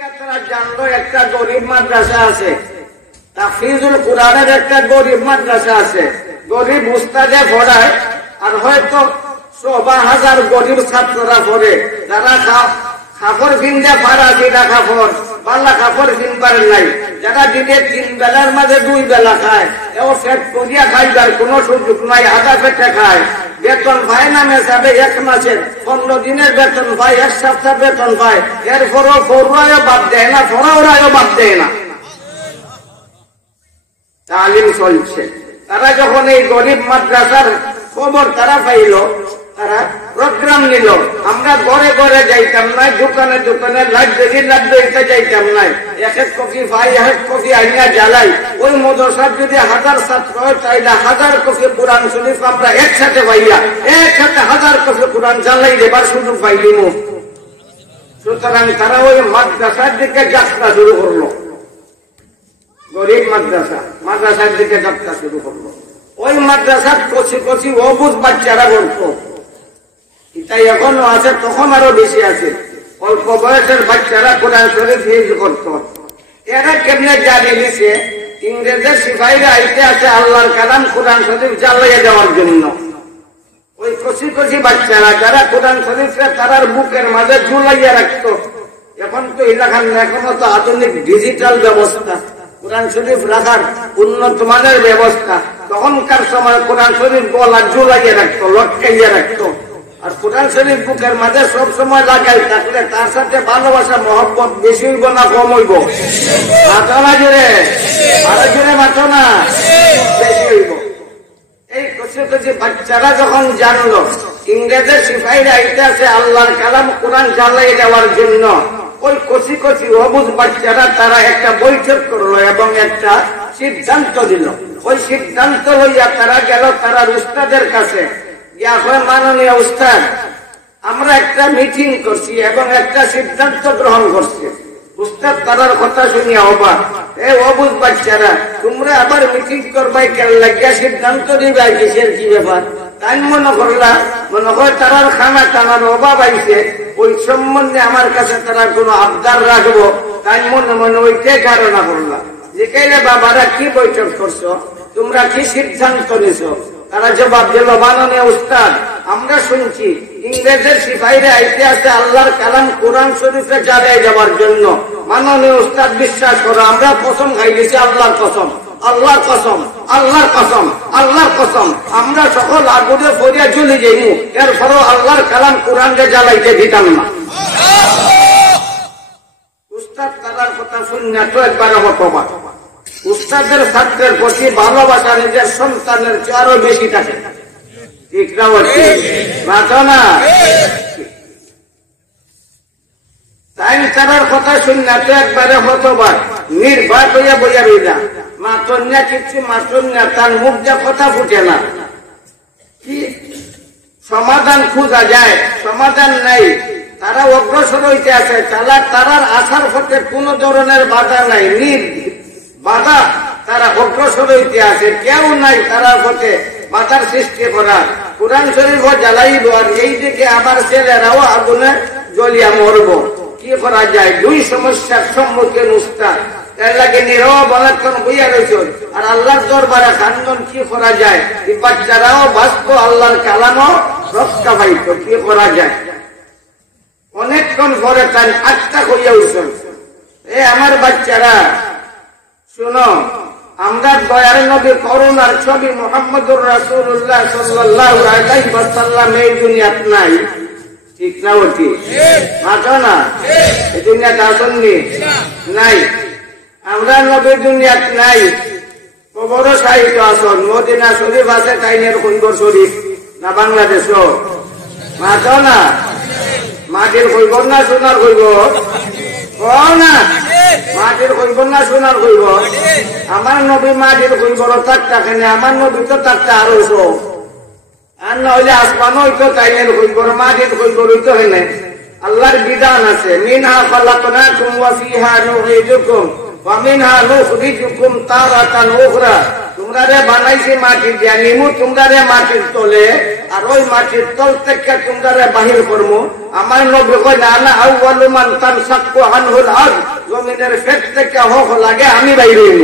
তারা জানলো একটা গরিব মাদ্রাসা আছে, তাফসীরুল কুরআনের একটা গরিব মাদ্রাসা আছে, গরিব উস্তাদে পড়ায়, আর হয়তো 100,000 গরিব ছাত্ররা পড়ে, যারা কাপড় কিনতে পারাছি না, কাপড় পাল্লা কাপড় কিনবার নাই, যারা দিনে 3 বেলার মাঝে 2 বেলা খায়, এও পেট করিয়া খাইবার কোনো সুযোগ নাই, আধা পেটে খায়, বেতন পায় না মেসাবে 1 মাসের 15 দিনের বেতন পায়, 1 সপ্তাহ বেতন পায়, এরপরও পড়ায়ও বাদ দেয় না, পড়াওরাও বাদ দেয় না, তালিম চলছে। তারা যখন এই গরিব মাদ্রাসার খবর তারা পাইল, তারা প্রোগ্রাম নিল, আমরা ঘরে ঘরে যাইতাম না, দোকানে দোকানে লাইব্রেরিতে যাইতাম না, এক এক কপি ভাই এক কপি আইনা জ্বালাই, ওই মাদ্রাসার যদি 1000 ছাত্র হয় তাইলে 1000 কপি কোরআন শরীফ আমরা একসাথে পাইয়া একসাথে 1000 কপি কোরআন জ্বালাই দেবার সুযোগ পাইলিম। সুতরাং তারা ওই মাদ্রাসার দিকে যাত্রা শুরু করলো, গরিব মাদ্রাসার দিকে যাত্রা শুরু করলো। ওই মাদ্রাসার কচি কচি অবুঝ বাচ্চারা বলতো, এটাই এখনো আছে, তখন আরো বেশি আছে, অল্প বয়সের বাচ্চারা কোরআন শরীফ হিফজ করত। এরা কেমনে জানিয়ে দিছে ইংরেজের সিপাহীরা আইতে আছে আল্লাহর কালাম কোরআন শরীফ জ্বালাইয়া দেওয়ার জন্য। ওই কচি কচি বাচ্চারা যারা কোরআন শরীফে তারার বুকের মাঝে ঝুলাইয়া রাখতো। এখন তো এলাকার এখনো তো আধুনিক ডিজিটাল ব্যবস্থা, কোরআন শরীফ রাখার উন্নত মানের ব্যবস্থা। তখনকার সময় কোরআন শরীফ গলা ঝুলাইয়া রাখতো, লটকাইয়া রাখতো। আর কোরআন শরীফ বুকের মাঝে সব সময় লাগাই থাকলে তার সাথে ভালোবাসা মহব্বত বেশি হইব না কম হইব? মাথো না জোরে, আরো জোরে মাথো না, বেশি হইব। এই কচি কচি বাচ্চারা যখন জানলো ইংরেজের সিপাহীরা আইতে আছে আল্লাহর কালাম কোরআন জ্বালাই দেওয়ার জন্য, ওই কচি কচি অবুঝ বাচ্চারা তারা একটা বৈঠক করলো এবং একটা সিদ্ধান্ত দিল। ওই সিদ্ধান্ত লইয়া তারা গেল তারা উস্তাদের কাছে, মাননীয় উস্তাদ, আমরা একটা মিটিং করছি এবং একটা সিদ্ধান্ত গ্রহণ করছি। উস্তাদ তারার কথা শুনিয়া অবাক, অবুঝ বাচ্চারা তোমরা আবার মিটিং করবাই কেন লাগিয়া, সিদ্ধান্ত দিবাই কিসের কি ব্যাপার? তাই মনে করলা মনে হয় তারার খানা টানার অভাব আইছে, ওই সম্বন্ধে আমার কাছে তারা কোনো আবদার রাখবো, তাই মনে মনে ওইটাই ধারণা করলা। যে কেলে বাবারা কি বৈঠক করছো, তোমরা কি সিদ্ধান্ত নিছো? তারা জবাব দিল, মাননীয় উস্তাদ, আমরা শুনছি ইংরেজের সিপাহীরা আইতে আছে আল্লাহর কালাম কোরআন শরীফে জ্বালিয়ে যাওয়ার জন্য। মাননীয় উস্তাদ বিশ্বাস করো, আমরা কসম খাই দিছি, আল্লাহর কসম, আল্লাহর কসম, আল্লাহর কসম, আল্লাহর কসম, আমরা সকল আগুনে পড়িয়া চলে যাইমু, এরপরও আল্লাহর কালাম কোরআনকে জ্বালাইতে দিতাম না। উস্তাদ তার কথা শুনিয়া তো একবার হতবাক। উস্তাদের ছাত্রের প্রতি ভালোবাসা নিজের সন্তানের চেয়ে আরো বেশি থাকে, ঠিক না? মাথো না। তাই তার কথা শুনিয়া তো একবারে হতবাক, নির্বাক হইয়া বইয়া রইলা। মাতন্যা কিচ্ছু মাতন্যা, তার মুখ যা কথা ফুটে না। কি সমাধান খোঁজা যায়, সমাধান নাই। তারা অগ্রসর হইতে আছে, তারার আশার পথে কোন ধরনের বাধা নাই, বাধা তারা অগ্রসর হইতে আছে, কেউ নাই তারা পথে বাধার সৃষ্টি করার। কোরআন শরীফ জ্বালাইব আর এই দিকে আবার ছেলেরাও আগুনে জ্বলিয়া মরব। কি করা যায়? 2 সমস্যার সম্মুখীন উস্তাদ। এর লাগে নীরব অনেকক্ষণ বইয়া রয়েছে আর আল্লাহর দরবারে খানগন। কি করা যায়? এই বাচ্চারাও বাঁচত, আল্লাহর কালামও রক্ষা পাইত। কি করা যায়? অনেকক্ষণ পরে তার আটটা কইয়া উঠছেন, আমার বাচ্চারা শুনো, আমরা দয়ার নবী করুণার ছবি মুহাম্মদুর রাসূলুল্লাহ সাল্লাল্লাহু আলাইহি ওয়াসাল্লাম এই দুনিয়াত নাই, ঠিক না? ওটি মাথো না, এই দুনিয়াত আসেননি, নাই। আমরা নবী দুনিয়াত নাই, কবর সাহিত্য আসন, মদিনা শরীফ আছে, তাইনের কুন্দর শরীফ না বাংলাদেশও? মাথো না, মাটির কইব না সোনার কইব? না, মাটির কইব না সোনার কইব? আমার নবী মাটির কইব তাকটাখানে, আমার নবী তো তাকটা আরো সব, আর নইলে আসমান হইতো তাইনের কইব, মাটির কইব হইতো হেনে। আল্লাহর বিধান আছে, মিনহা খালাকনাকুম ওয়া ফিহা নুঈদুকুম ওয়া মিনহা নুখরিজুকুম তারাতান উখরা তোমরা রে বানাইছি মাটি দিয়া, নিমু তোমরা রে মাটির তলে, আর ওই মাটির তল থেকে তোমরা রে বাহির করবো। আমার নবী কয় না না আউয়ালু মান তানশাক্কু আনহুল আরদ, জমিনের পেট থেকে হক লাগে আমি বাইরে হইব।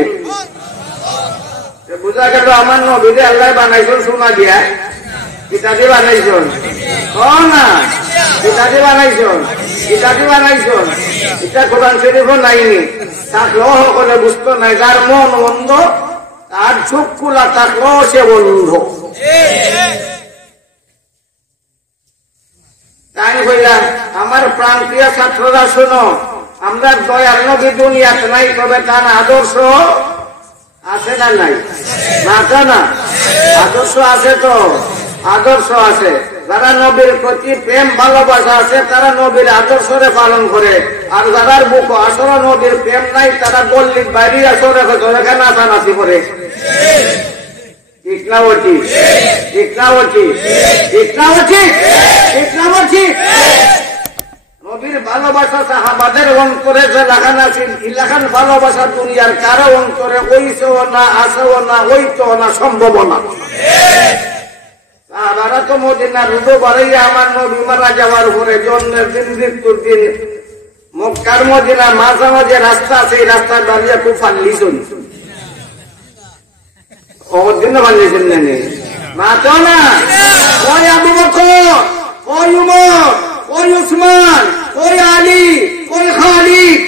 বুঝা গেল আমার নবীরে আল্লাহ বানাইছেন সোনা দিয়া, কিতা দিয়ে বানাইছেন? না কিতা দিয়ে বানাইছেন? কিতা দিয়ে বানাইছেন? এটা কোরআন শরীফও নাইনি, থাকলেও সকলে বুঝতো নাই। যার মন অন্ধ, তার চোখ খোলা থাকলেও সে অন্ধ। তাই কইলাম আমার প্রান্তীয় ছাত্ররা শোনো, আমরা দয়ার নবী দুনিয়াতে নাই, তবে তার আদর্শ আছে না নাই? না না আদর্শ আছে তো, আদর্শ আছে। যারা নবীর প্রতি প্রেম ভালোবাসা আছে তারা নবীর আদর্শরে পালন করে, আর যারা বুক আসলে নবীর প্রেম নাই তারা বললি বাইরে আসরে নাচানাচি করে। ঠিক না বলছি? ঠিক না বলছি? ঠিক না বলছি? ঠিক না বলছি? নবীর ভালোবাসা সাহাবাদের অন্তরে যে লাগান আছে, ইলাকান ভালোবাসা দুনিয়ার কারো অন্তরে ওইছেও না, আছেও না, ওইতো না, সম্ভব না। সাহাবারা তো মদিনার রুদো বাড়াইয়া আমার নবী মারা যাওয়ার পরে জন্মের দিন মৃত্যুর দিন মক্কার মদিনা মাঝামাঝি রাস্তা আছে, এই রাস্তা দাঁড়িয়ে খুব ফাল্লিছুন। দিন ফাল্লিছেন নেই মাতো না। ওই আবু বকর, ওই উমর, ওই উসমান, ওই আলী, ওই খালিদ,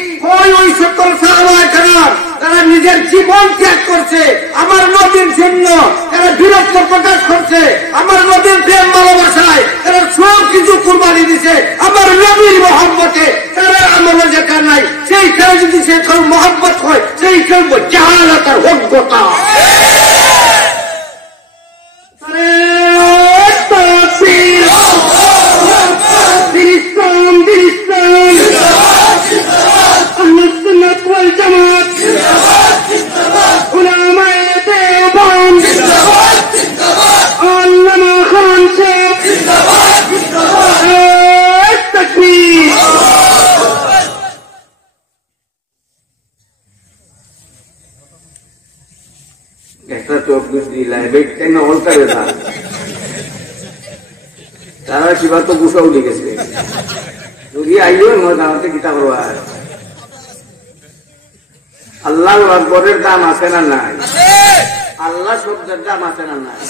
ওই সকল সাহাবায়ে কেরাম তারা নিজের জীবন ত্যাগ করছে আমার নবীর জন্য, তারা বীরত্ব প্রকাশ করছে আমার নবীর প্রেম ভালোবাসায়, তারা সব কিছু কুরবানি দিছে আমার নবীর মহব্বতে। তারা আমলে যেটা নাই সেইখানে যদি সে কেউ মহব্বত হয়, সেই কেউ জাহালাত আর অজ্ঞতা। একটা চোখ দিলাই কেন অলকারে না, তারা কিবা তো গুছাও লিখেছে যদি আইও আমাকে গীতা করবো। আল্লাহ আকবরের দাম আছে না নাই? আল্লাহ শব্দের দাম আছে না নাই?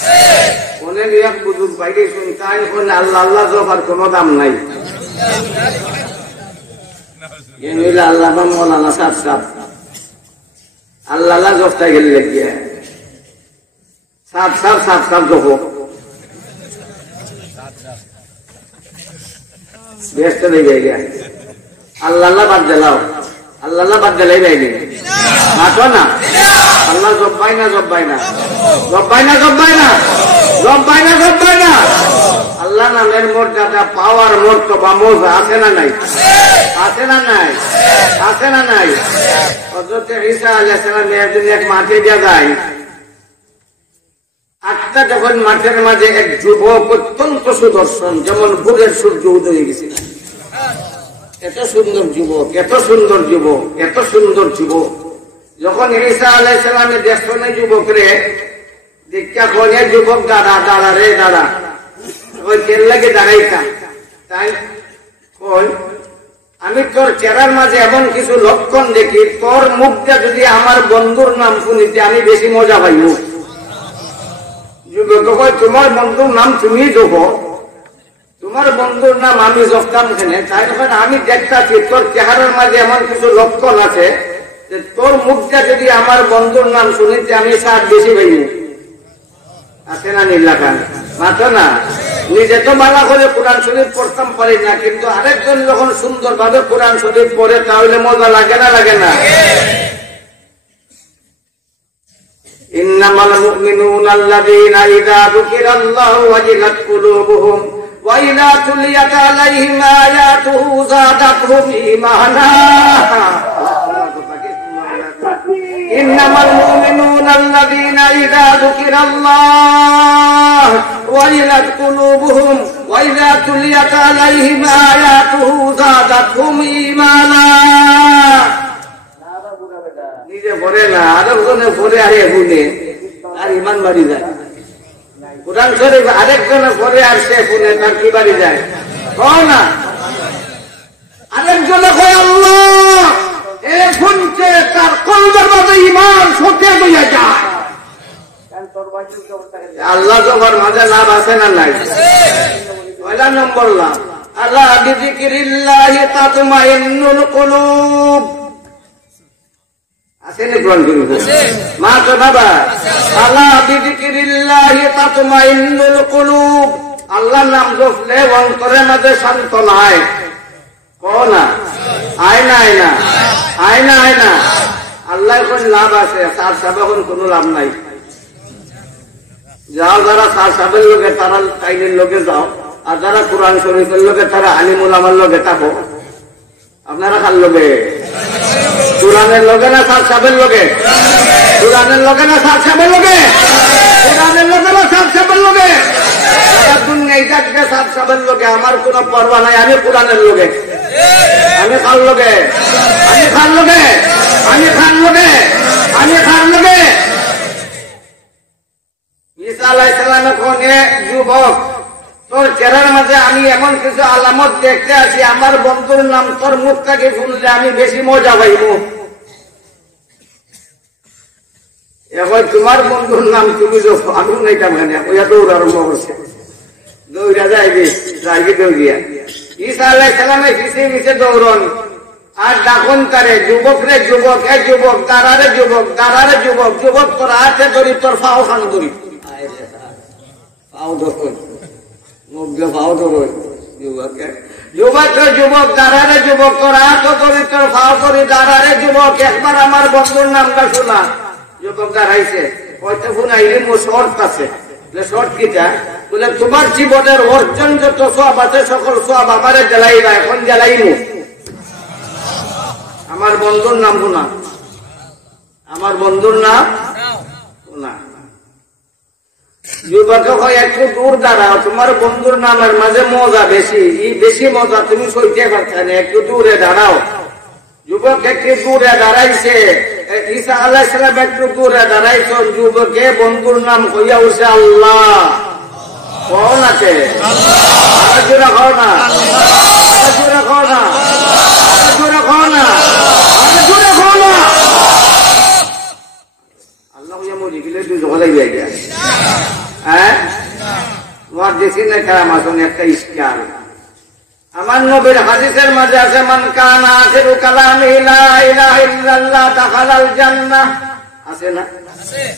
অনেক এক বুজুর্গ বাইরে শুনতাই ওখানে আল্লাহ আল্লাহ জবার কোন দাম নাই। আল্লাহ বা মৌলানা সাপ সাপ আল্লাহ আল্লাহ জবটাই গেলে গিয়ে সাপ সাপ সাপ সাপ জব ব্যস্ত হয়ে যায় গিয়া আল্লাহ আল্লাহ বাদ দিলাও, আল্লাহ আল্লাহ বাদ দিলাই বাইরে মাতো না। আল্লাহ জব্বাই না, জব্বাই না, জব্বাই না, জব্বাই না, জব্বাই না, জব্বাই না। আল্লাহ নামের মর্যাদা পাওয়ার মর্তবা মজা আছে না নাই? আছে না নাই? আছে না নাই? হযরত ঈসা আলাইহিস সালাম একদিন এক মাঠে যায়, আটটা যখন মাঠের মাঝে এক যুবক অত্যন্ত সুদর্শন, যেমন ভোরের সূর্য উদয় হয়ে গেছিল, এত সুন্দর যুবক, এত সুন্দর যুবক, এত সুন্দর যুবক। যখন ঈসা আলাইহিস সালামের দেখছেন যুবক রে দীক্ষা করে, যুবক দাঁড়া দাঁড়া রে দাঁড়া, ওই তেল লাগে দাঁড়াইতাম। তাই কই আমি তোর চেহারার মাঝে এমন কিছু লক্ষণ দেখি, তোর মুখটা যদি আমার বন্ধুর নাম শুনিতে আমি বেশি মজা পাইব। যুবক কই তোমার বন্ধুর নাম তুমি যোগ, তোমার বন্ধুর নাম আমি জপতাম কেন? তাই আমি দেখতাছি তোর চেহারার মাঝে এমন কিছু লক্ষণ আছে, তোর মুখটা যদি আমার বন্ধুর নাম শুনিতে আমি সাত বেশি পাইব। আছে না নীলাকান? মাত্র না। নিজে তো মালা করে কোরআন শরীফ পড়তাম পারি না, কিন্তু আরেকজন যখন সুন্দর ভাবে কোরআন শরীফ পড়ে তাহলে মজা লাগে না? লাগে না? ইন্নামাল মুমিনুনা আল্লাযীনা ইযা যুকিরাল্লাহু ওয়াজিলাত কুলুবুহুম ওয়া ইযা তুলিয়াত আলাইহিম আয়াতুহু যাদাতহুম ঈমানা। ইন্নামাল মুমিনুনা আল্লাযীনা ইযা যুকিরাল্লাহু ওয়াজিলাত কুলুবুহুম ওয়া ইযা তুলিয়াত আলাইহিম আয়াতুহু যাদাতহুম ঈমানা। নিজে পড়ে না, আরেকজনে পড়ে আরে শুনে তার ইমান বাড়ি যায়। কোরআন শরীফ আরেকজনে পরে আসছে শুনে তার কি বাড়ি যায় কয় না? আরেকজনে কয় আল্লাহ এ শুনছে তার কলবের মধ্যে ইমান সত্যি হইয়া যায়। আল্লাহ সবার মাঝে লাভ আছে না নাই? পয়লা নম্বর লাভ আল্লাহ বিযিকিরিল্লাহি তাতমাইন্নুল কুলুব। আসেনি কোরআন শরীফে? মা তো বাবা আল্লাহ বিযিকিরিল্লাহি তাতমাইন্নুল কুলুব। আল্লাহর নাম জপলে অন্তরের মধ্যে সান্ত্বনা হয়। কও না আয় না আয় না আয় না আয় না। আল্লাহ কোন লাভ আছে? তার সাথে কোনো লাভ নাই। যাও যারা তার সাথের লোকে তারা টাইনের লোকে যাও, আর যারা কোরআন শরীফের লোকে তারা আলিমুল আমার লোকে থাকো। আপনারা কার লোকে? কোরআনের লোকে না সার সাহেবের লোকে? কোরআনের লোকে না সার সাহেবের লোকে? কোরআনের লোকে না সার সাহেবের লোকে? সার সাহেবের লোকে আমার কোন পরোয়া নাই। আমি কোরআনের লোকে। আমি খান লোকে, আমি খান লোকে, আমি খান লোকে, আমি খান লোকে। ঈসা আলাইহিস সালামের কোনে যুবক তোর চেহারার মাঝে আমি এমন কিছু আলামত দেখতে আছি, আমার বন্ধুর নাম তোর মুখটাকে শুনলে আমি বেশি মজা পাইব। এখন তোমার বন্ধুর নাম তুমি আমি নাইটা মানে ওইয়া দৌড় আরম্ভ করছে। দৌড়া যাইবে যাইবে দৌড়িয়া ঈসা আলাইহিস সালামের পিছে পিছে দৌড়ন আর ডাকুন তারে যুবক রে যুবক, এ যুবক, দাঁড়ারে যুবক, দাঁড়ারে যুবক। যুবক তোর হাতে ধরি, তোর ফাও খান ধরি, ফাও ধর যুবক দাঁড়ারে যুবক, তোর হাত ধরি, তোর ফাও করি, দাঁড়ারে যুবক। একবার আমার বন্ধুর নামটা শোনা। যুবক দাঁড়াইছে, হয়তো শুনাইলে মোর শর্ট আছে। শর্ট কিটা বলে তোমার জীবনের অর্জন যত সব আছে সকল সব আমারে জ্বালাইবা। এখন জ্বালাইমু আমার বন্ধুর নাম শোনা, আমার বন্ধুর নাম শোনা। যুবকে হয় একটু দূর দাঁড়াও, তোমার বন্ধুর নামের মাঝে মজা বেশি, বেশি মজা তুমি সইতে পারছ না, একটু দূরে দাঁড়াও। যুবক একটু দূরে দাঁড়াইছে, ঈসা আলাইহিস সালাম একটু দূরে দাঁড়াইছ। যুবকে বন্ধুর নাম কইয়া উঠছে আল্লাহ। কখন আছে? জোরে খাও না, জোরে খাও না, জোরে খাও না, জোরে খাও না। আল্লাহ কইয়া মরি গেলে তুই জমা লাগবে গিয়া। হ্যাঁ তোমার দেশে না খারাপ আসুন একটা ইস্কার। আমার নবীর হাদিসের মাঝে আছে মান কানা আখিরু কালামিহি লা ইলাহা ইল্লাল্লাহ দাখালাল জান্নাহ। আছে না?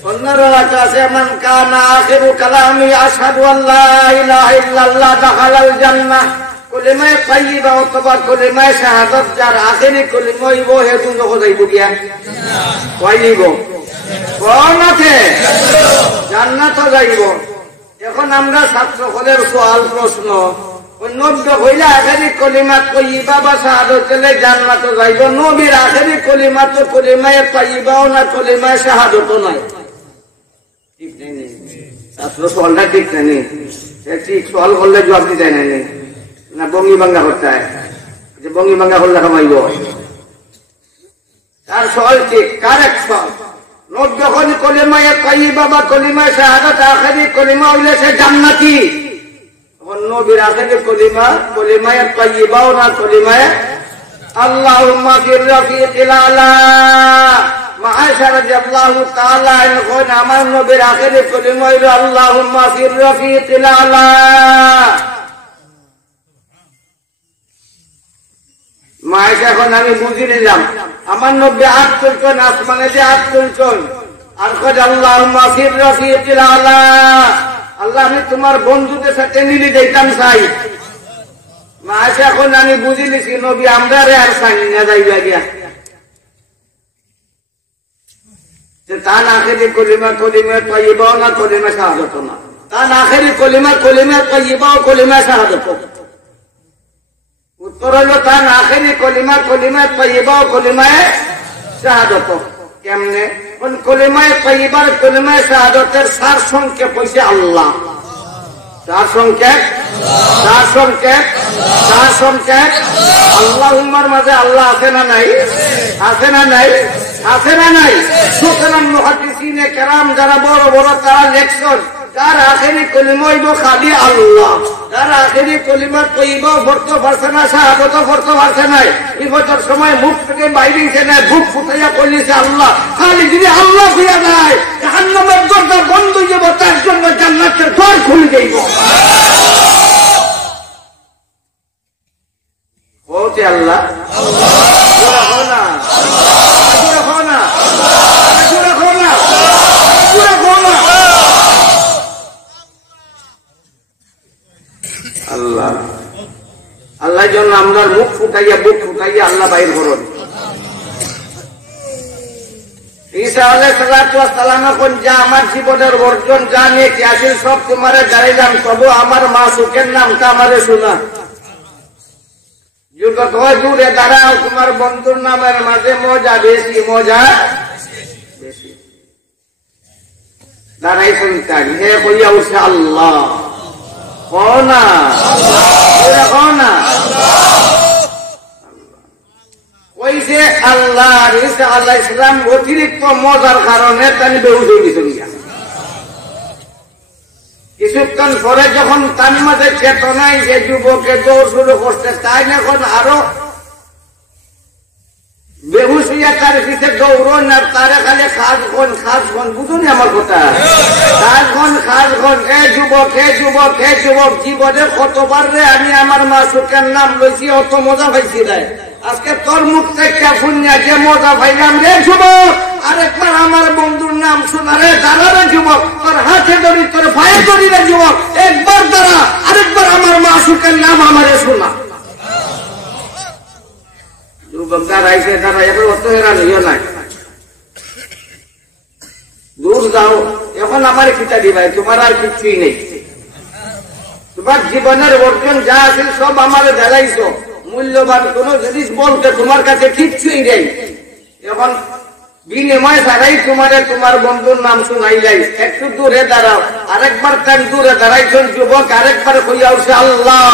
অন্য রাতে আছে মান কানা আখিরু কালামিহি আশহাদু আল্লা ইলাহা ইল্লাল্লাহ দাখালাল জান্নাহ। কলিমায়ে তাইয়্যিবা অথবা কলিমায়ে শাহাদাত যার আখিরি কলিমা হইব হে দুজক যাইব গিয়া কইব। কোন আছে? জান্নাত যাইব। এখন আমরা ছাত্র সকলের সওয়াল প্রশ্ন, নবী হইলে আখেরি কলিমা তাইয়্যিবা বা শাহাদাত চলে জান্নাত যাইব। নবীর আখেরি কলিমা তো কলিমায়ে তাইয়্যিবাও না, কলিমায়ে শাহাদাতও নাই। ঠিক নেই? ছাত্র সওয়ালটা ঠিক নেই। ঠিক সওয়াল করলে জবাব দিতে নাই না বঙ্গি বাঙ্গা করতে হয়, যে বঙ্গি বাঙ্গা করলে খামাইব। তার সওয়াল ঠিক, কারেক্ট সওয়াল। নবী যখন কলিমায়ে তাইয়্যিবা বা কলিমায়ে শাহাদাত আখেরি কলিমা হইলে সে জান্নাতি। নবীর আখেরি কলিমা কলিমায়ে তাইয়্যিবাও না, কলিমায়ে আল্লাহুম্মা ফির রাফিকিল আলা। আয়েশা রাদিয়াল্লাহু তাআলা আনহা আমার নবীর আখেরি কলিমা হইল আল্লাহুম্মা ফির রাফিকিল আলা। মায়ের এখন আমি বুঝি নিলাম আমার নবী হাত তুলছেন, আসমানে যে হাত তুলছেন আর আল্লাহুম্মা ফির রাফিকিল আলা। আল্লাহ আমি তোমার বন্ধুদের সাথে মিলে যাইতাম চাই। মায়ের এখন আমি বুঝি নিছি নবী আমরা রে আর চাই না যাইবা গিয়া। তার আখেরি কলিমা কলিমা তাইয়্যিবাও না, কলিমা শাহাদাত না। তার আখেরি কলিমা কলিমা তাইয়্যিবাও কলিমা শাহাদাত। উত্তর হলো তার আখেরি কলিমা কলিমা তাইয়্যিবাও কলিমায়ে শাহাদাত। কেমনে? কলিমায়ে তাইয়্যিবার কলিমায়ে শাহাদাতের সার সংক্ষেপ হইছে আল্লাহ। সার সংক্ষেপ যার সংকেত আল্লাহুম্মার মাঝে আল্লাহ আছে না নাই? আছে না নাই? আছে না নাই? সুতরাং মুহাদ্দিসিনে কেরাম যারা বড় বড় তারা লেখছেন তার আখেরি কলিমা হইব খালি আল্লাহ। তার আখেরি কলিমা কইবা পড়তে পারছে না, শাহাদাত পড়তে পারছে না, বিপদের সময় মুখ থেকে বাইরেছে না, বুক ফুটাইয়া কইছে আল্লাহ। খালি যদি আল্লাহ হইয়া যায় জাহান্নামের দরজা বন্ধ হয়ে যাব, তার জন্য জান্নাতের দ্বার খুলে যাইব। ওতে আল্লাহ আল্লাহ আল্লাহ জন্য আমরা মুখ ফুটাইয়া বুক ফুটাইয়া আল্লাহ বাইর করুন। ঈসা আলাইহিস সালাতু ওয়াস সালাম কোন যা আমার জীবনের অর্জন যা নিয়ে কি আসিল সব তোমারে জানাইলাম, তবু আমার মাসুকের নামটা আমারে শোনা। যুগত হয় দূরে দাঁড়াও, তোমার বন্ধুর নামের মাঝে মজা বেশি, মজা বেশি। দাঁড়াই শুনতেন হে বইয়া উঠছে আল্লাহ না ওই যে আল্লাহ ঈসা আলাইহিস সালাম অতিরিক্ত মজার কারণে তানি বেহুশ হয়ে গেছেন। কিছুক্ষণ পরে যখন তার মাঝে চেতনায় যে যুবকে দৌড় শুরু করতে, তাই এখন আরো বেহুশ হইয়া তার পিছে দৌড়ন আর তারা খালি খাস খন বুঝুনি আমার কথা, খাস খন এ যুবক জীবনে কতবার রে আমি আমার মাসুকের নাম লইছি, অত মজা পাইছি রে। আজকে তোর মুখ থেকে শুনিয়া যে মজা পাইলাম রে যুবক, আরেকবার আমার বন্ধুর নাম শোনা রে, দাঁড়া রে যুবক, তোর হাতে ধরি তোর পায়ে ধরি রে যুবক, একবার দাঁড়া, আরেকবার আমার মাসুকের নাম আমারে শোনা। যুবক দাঁড়াইছে, দাঁড়াই এখন অত হেরান হইও নাই, দূর যাও, এখন আমার খিতা দিবাই, তোমার আর কিছুই নেই। তোমার জীবনের অর্জন যা আছে সব আমার ঢেলাইছ, মূল্যবান কোন জিনিস বলতে তোমার কাছে কিচ্ছুই নেই। এখন বিনিময় ছাড়াই তোমার বন্ধুর নাম শুনাই যাই, একটু দূরে দাঁড়াও, আরেকবার তার দূরে দাঁড়াইছেন যুবক, আরেকবার কইয়া উঠছে আল্লাহ,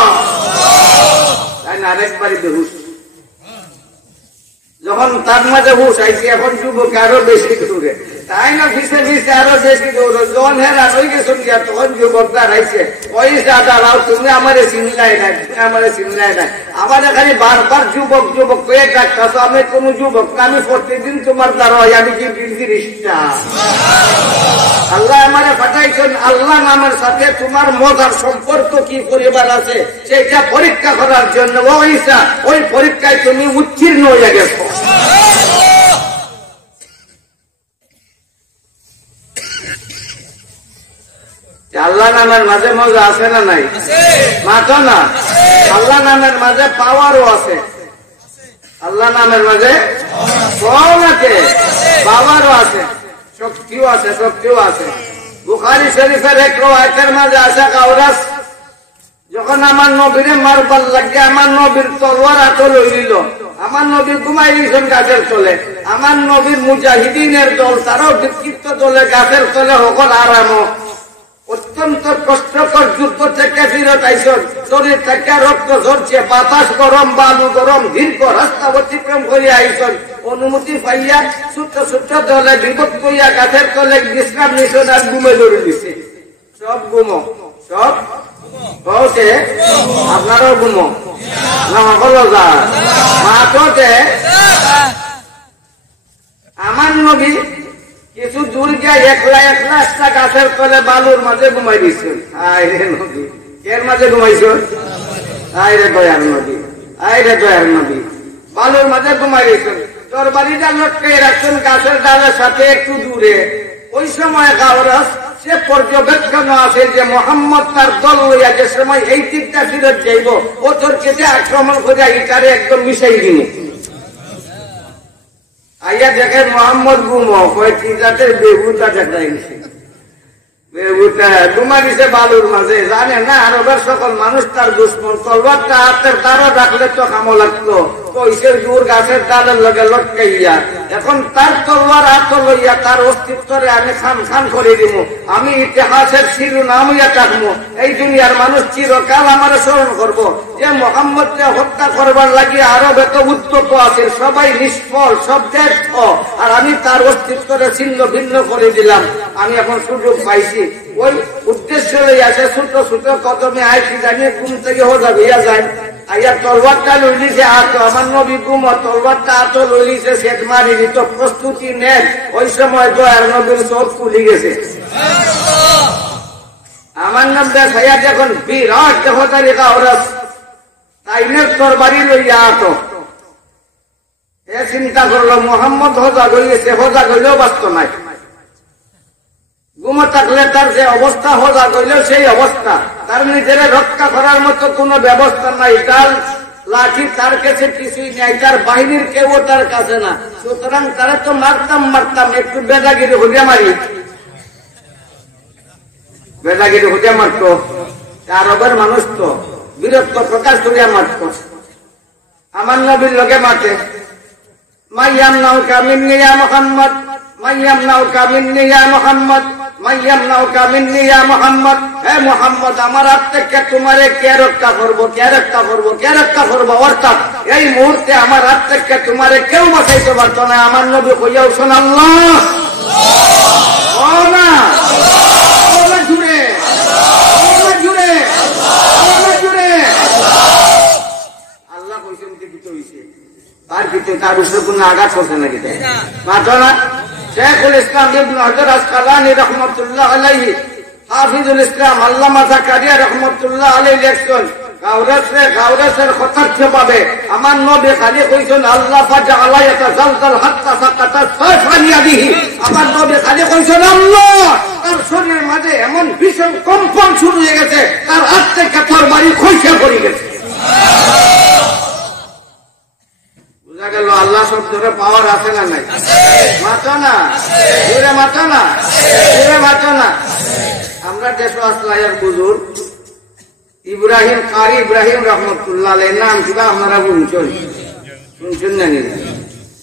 তাই না আরেকবারই বেহুশ। যখন তার মাঝে হুশ আইছে এখন যুবক আরো বেশি দূরে, তাই না ভিসে আরো বেশি দৌড়, যখন হেরা হয়ে গেছেন গিয়া তখন যুবক দাঁড়াইছে, ওই দাঁড়াও তুমি আমারে চিনলাই নাই, তুমি আমারে চিনলাই নাই, আমার খালি বারবার যুবক কয়ে ডাকতাছ, আমি কোন যুবক না, আমি প্রতিদিন তোমার দ্বারাই, আমি কি বিলগিরিষ্টা। আল্লাহ আমারে পাঠাইছেন, আল্লাহ নামের সাথে তোমার মজার সম্পর্ক কি পরিবার আছে সেটা পরীক্ষা করার জন্য। ওই পরীক্ষায় তুমি উত্তীর্ণ হয়ে গেছো। আল্লাহ নামের মাঝে মজা আছে না নাই? মাত্র না, আল্লাহ নামের মাঝে পাওয়ারও আছে, আল্লাহ নামের মাঝে পাওয়ার আছে, পাওয়ারও আছে, শক্তিও আছে। বুখারী শরীফের এক রওয়ায়াতের মাঝে আছে, কাউরাস যখন আমার নবীরে মারবার লাগে আমার নবীর তলোয়ার হাতে লইল, আমার নবী ঘুমাই দিয়েছেন গাছের তলে, আমার নবীর মুজাহিদিনের দল তারাও বিক্ষিপ্ত দলে গাছের তলে সকল আরাম, অত্যন্ত কষ্টকর যুদ্ধ থেকে ফিরত আইসন, শরীর থেকে রক্ত ঝরছে, বাতাস গরম, বালু গরম, দীর্ঘ রাস্তা অতিক্রম করিয়া আইসন, অনুমতি পাইয়া ছোট্ট দলে বিপদ করিয়া গাছের তলে বিশ্রাম নিছেন আর ঘুমে ধরে দিছে। সব ঘুমো, সব বলছে আপনারও ঘুমো না, সকলো যা মাঠতে আমার নবী কিছু দূর গিয়ে একলা একটা গাছের তলে বালুর মাঝে ঘুমাই দিচ্ছেন। আইরে নদী এর মাঝে ঘুমাইছ, আইরে দয়ার নদী বালুর মাঝে ঘুমাই দিচ্ছেন, তোর বাড়িটা লটকে রাখছেন গাছের ডালের সাথে একটু দূরে। ওই সময় কাউরাস সে পর্যবেক্ষণ আছে যে মোহাম্মদ তার দল লইয়া যে সময় এই দিকটা ফিরত যাইব, ও তোর কেটে আক্রমণ করে ইটারে একদম মিশাই দিন। আইয়া দেখে মোহাম্মদ গুমো কয়েকটি জাতের বেগুটা দেখাইছে, বেগুটা ঘুমা দিছে বালুর মাঝে, জানে না আরবের সকল মানুষ তার দুশ্মন, তলবারটা হাতের তারও ডাকলে তো কামো লাগতো, হইছে দূর গাছের ডালের লগে লটকাইয়া। এখন তার তলোয়ার হাত লইয়া তার অস্তিত্বরে আমি খান খান করে দিব। আমি ইতিহাসের শিরোনাম হইয়া থাকবো। এই দুনিয়ার মানুষ চিরকাল আমার স্মরণ করবো যে মোহাম্মদকে হত্যা করবার লাগিয়ে আরব এত উদ্যত আছে, সবাই নিষ্ফল, সব ব্যর্থ, আর আমি তার অস্তিত্বরে ছিন্ন ভিন্ন করে দিলাম। আমি এখন সুযোগ পাইছি, ওই উদ্দেশ্য আসে ছোট ছোট কদমে আইসি জানিয়ে ঘুম থেকে হোজা হইয়া যায়। আইয়া তলবারটা লইলিছে আত, আমার নবী গুম তলবারটা আত লইলিছে, সেট মারি দিত, প্রস্তুতি নেন। ওই সময় দয়ার নবীর চোখ খুলি গেছে। আমার নাম দেখাইয়া যখন বিরাট দেহতারি কাউরাস তাইনের তরবারি লইয়া আত, এ চিন্তা করলো মোহাম্মদ হোজা গইয়েছে, হোজা গইলেও বাস্ত নাই। ঘুমো থাকলে তার যে অবস্থা, হোজা গইলেও সেই অবস্থা, তার নিজের রক্ষা করার মতো কোন ব্যবস্থা নাই। তার লাঠি তার কাছে কিছুই নাই, তার বাহিনীর কেউ তার কাছে না। সুতরাং তারা তো মারতাম একটু বেদাগিরি হুজা মারি, বেদাগিরি হুজা মারত। আরবের মানুষ তো বীরত্ব প্রকাশ করিয়া মারত। আমার নবীর লোকে মাঠে মাইয়াম নাউকা মিন্নি ইয়া মুহাম্মদ, মাইয়াম নাউকা মিন্নি ইয়া মুহাম্মদ, মাইয়াম নাউকা মিন্নি ইয়া মুহাম্মদ। হে মুহাম্মদ, আমার হাত থেকে তোমারে কে রক্ষা করবো, কে রক্ষা করবো, কে রক্ষা করবো? অর্থাৎ এই মুহূর্তে আমার হাত থেকে তোমারে কেউ বাঁচাইতে পারতো না। আমার নবী কইয়া উঠছেন আল্লাহ, ও না জুড়ে, জুড়ে, জুড়ে আল্লাহ কইছেন কি হইছে, তার ভিতরে তার উপরে কোন আঘাত করছে নাকি? মাত্র না। শেখুল ইসলাম ইবনে হাজার আসকালানী রাহমাতুল্লাহ আলাইহি, হাফিজুল ইসলাম আল্লামা জাকারিয়া রাহমাতুল্লাহ আলাইহি লেখছেন, গাওরাসের কটাক্ষ পাবে আমার নবী খালি কইছেন আল্লাহ ফাজআলা ইয়াতাজালজাল হাত্তা সাকাতা সাফান ইয়াদিহি। আমার নবী খালি কইছেন আল্লাহ, তার শরীরের মাঝে এমন ভীষণ কম্পন শুরু হয়ে গেছে, তার হাত থেকে তরবারি খসে পড়ে গেছে। বুঝা গেল আল্লাহ শব্দের পাওয়ার আছে না নাই? মাথা না ঘুরে, মাথা না ঘুরে, মাথা না। আমরা দেশে আসলাইয়ার বুজুর্গ ইব্রাহিম কারি ইব্রাহিম রহমতুল্লাহ আলাইহির নাম কিবা আপনারা শুনছেন না?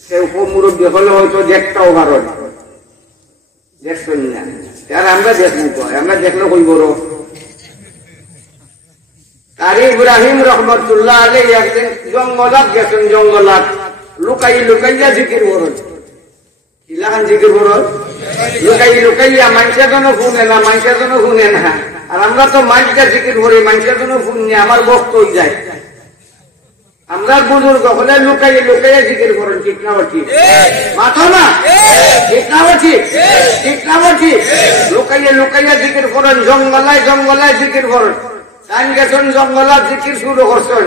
কেউ মুরব্বী হলে হয়তো দেখটাও ভারত দেখছেন না, আর আমরা দেখবো তো, আমরা দেখলে কই বড়। কারি ইব্রাহিম রহমতুল্লাহ আলাইহি একদিন জঙ্গলাত গেছেন, জঙ্গলাত লুকাইয়া জিকির করুন। ইলাহান জিকির করুন লুকাইয়া, মানুষের জন্য শুনে না, মানুষের জন্য শুনে না। আর আমরা তো মানুষের জিকির করি, মানুষের জন্য শুনি, আমার বক্ত হয়ে যায়। আমরা বুজুর্গ হলে লুকাইয়া জিকির করেন, ঠিক না ঠিক? মাথা না ঠিক না ঠিক? ঠিক না ঠিক? লুকাইয়া জিকির করেন, জঙ্গলায় জিকির করেন। তাই গেছেন জঙ্গলার জিকির শুরু করছেন,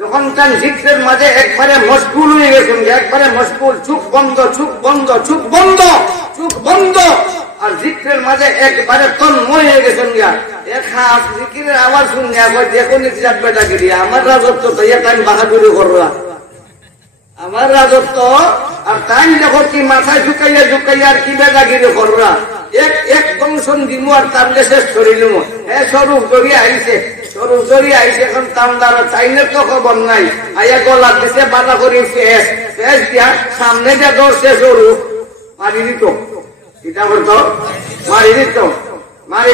যখন তার জিকিরের মাঝে একবারে মশগুল হয়ে গেছেন, একবারে মশগুল, চুপ বন্ধ, চুপ বন্ধ, চুপ বন্ধ, চুপ বন্ধ, আর জিকিরের মাঝে একবারে তন্ময় হয়ে গেছেন। জিকিরের আওয়াজ শুনে দেখুন বেটাগিরি, আমার রাজত্ব তাইয়া তাই বাহাদুরি করলা, আমার রাজত্ব। আর তাই দেখো কি মাথায় ঝুকাইয়া আর কি বেটাগিরি করলা। এক দংশন দিমু আর তাহলে শেষ করিলুম। হ্যাঁ স্বরূপ জড়িয়ে আইসে, এখন তামদার চাইলে তো খবর নাই। আইয়া গলা দিতে বাধা করি ফেস দিয়া সামনে যে ধরছে স্বরূপ মারি দিত, এটা বলতো মারি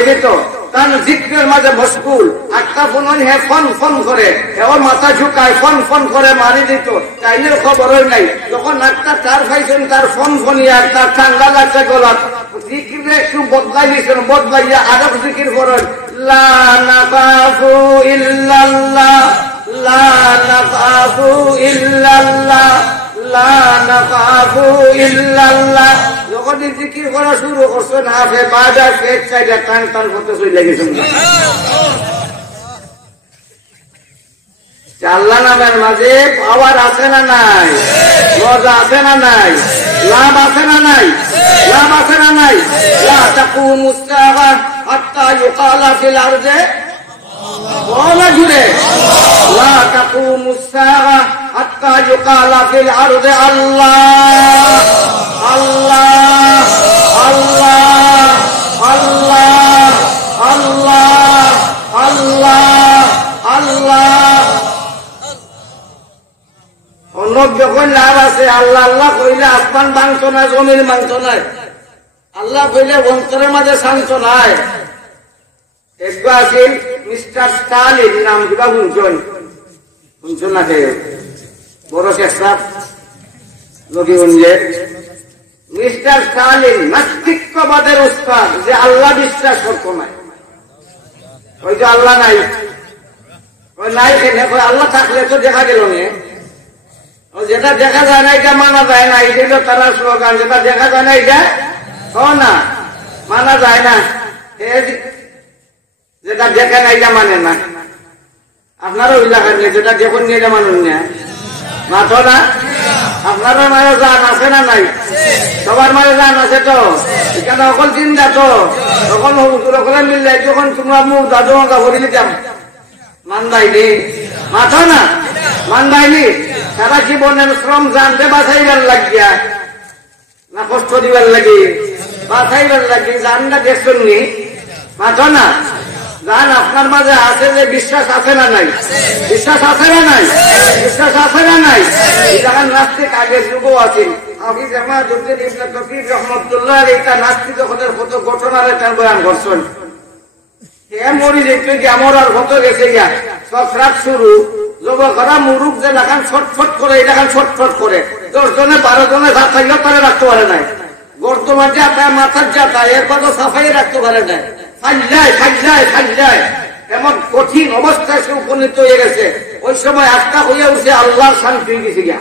দিত। তার জিক্রের মাঝে মশগুল, একটা ফোন হে ফোন করে, এও মাথা ঝুঁকায় ফোন করে মারি দিত, চাইলের খবরই নাই। যখন একটা তার পাইছেন, তার ফোনিয়া তার ঠান্ডা লাগছে গলাত, জিকিরে একটু বদলাই দিয়েছেন, বদলাইয়া আরব জিকির করেন, লা নাখাফু ইল্লাল্লাহ, লা নাখাফু ইল্লাল্লাহ, লা নাখাফু ইল্লাল্লাহ। যখন জিকির করা শুরু করছেন, হাফে বাজা পেট চাইটা টান করতে চলে গেছেন। আল্লাহ নামের মাঝে পাওয়ার আছে না নাই? মজা আছে না নাই? লাভ আছে না নাই? লাভ আছে না নাই? লা তাকুমুস সাআ হাত্তা ইউকালা ফিল আরদি, বলা জুড়ে, লা তাকুমুস সাআ হাত্তা ইউকালা ফিল আরদি আল্লাহ আল্লাহ আল্লাহ আল্লাহ আল্লাহ আল্লাহ আল্লাহ। যুবক যখন লাভ আছে আল্লাহ আল্লাহ কইলে আসমান ভাঙত না, জমির ভাঙত নাই, আল্লাহ কইলে অন্তরের মাঝে শান্ত নাই। একবার আছিল মিস্টার স্টালিন, নাম কিবা শুনছেন? শুনছেন না? বড় চেষ্টা নদীগঞ্জে মিস্টার স্টালিন নাস্তিকবাদের উস্তাদ, যে আল্লাহ বিশ্বাস করতো না। ওই যে আল্লাহ নাই, ওই নাই কেন? আল্লাহ থাকলে তো দেখা গেল না। যেটা দেখা যায় না এটা মানা যায় না, এই যে তারা স্লোগান, যেটা দেখা যায় না এটা না মানা যায় না, যেটা দেখে না এটা মানে না। আপনারা ওই লাগান যেটা দেখুন নিয়ে এটা মানুন না, মাথো না। আপনারা মাঝে জান আছে না নাই? সবার মাঝে জান আছে তো, এখানে অকল চিন্তা তো তখন সকলে মিললে যখন তোমরা মুখ দাদু ভরে দিতাম, মান দায়নি, মাথো না, মান দায়নি। সারা জীবনের শ্রম জানতে বাঁচাইবার লাগিয়া না কষ্ট দিবার লাগে, বাঁচাইবার লাগে, জানটা দেখছেন নি, মাথো না। জান আপনার মাঝে আছে যে বিশ্বাস আছে না নাই? বিশ্বাস আছে না নাই? বিশ্বাস আছে না নাই? যখন নাস্তিক আগের যুগও আছেন, হাফিজ জামালউদ্দিন ইবনে ফকির রহমাতুল্লাহ এটা নাস্তিক জগতের কত ঘটনার তার বয়ান করছেন। মরি যেতে গিয়ে আমার আর কত গেছে গিয়া সব রাত শুরু যুবকরা মুরুখ যে দেখান ছটফট করে, এই দেখান ছটফট করে 10 জনে 12 জনে ভাত খাইলেও তারা রাখতে পারে নাই। বর্তমান যাতা মাথার যাতা এরপর তো সাফাই রাখতে পারে নাই, এমন কঠিন অবস্থায় সে উপনীত হয়ে গেছে। ওই সময় আস্থা হয়ে উঠছে আল্লাহর শান্তি হয়ে গেছে গিয়া।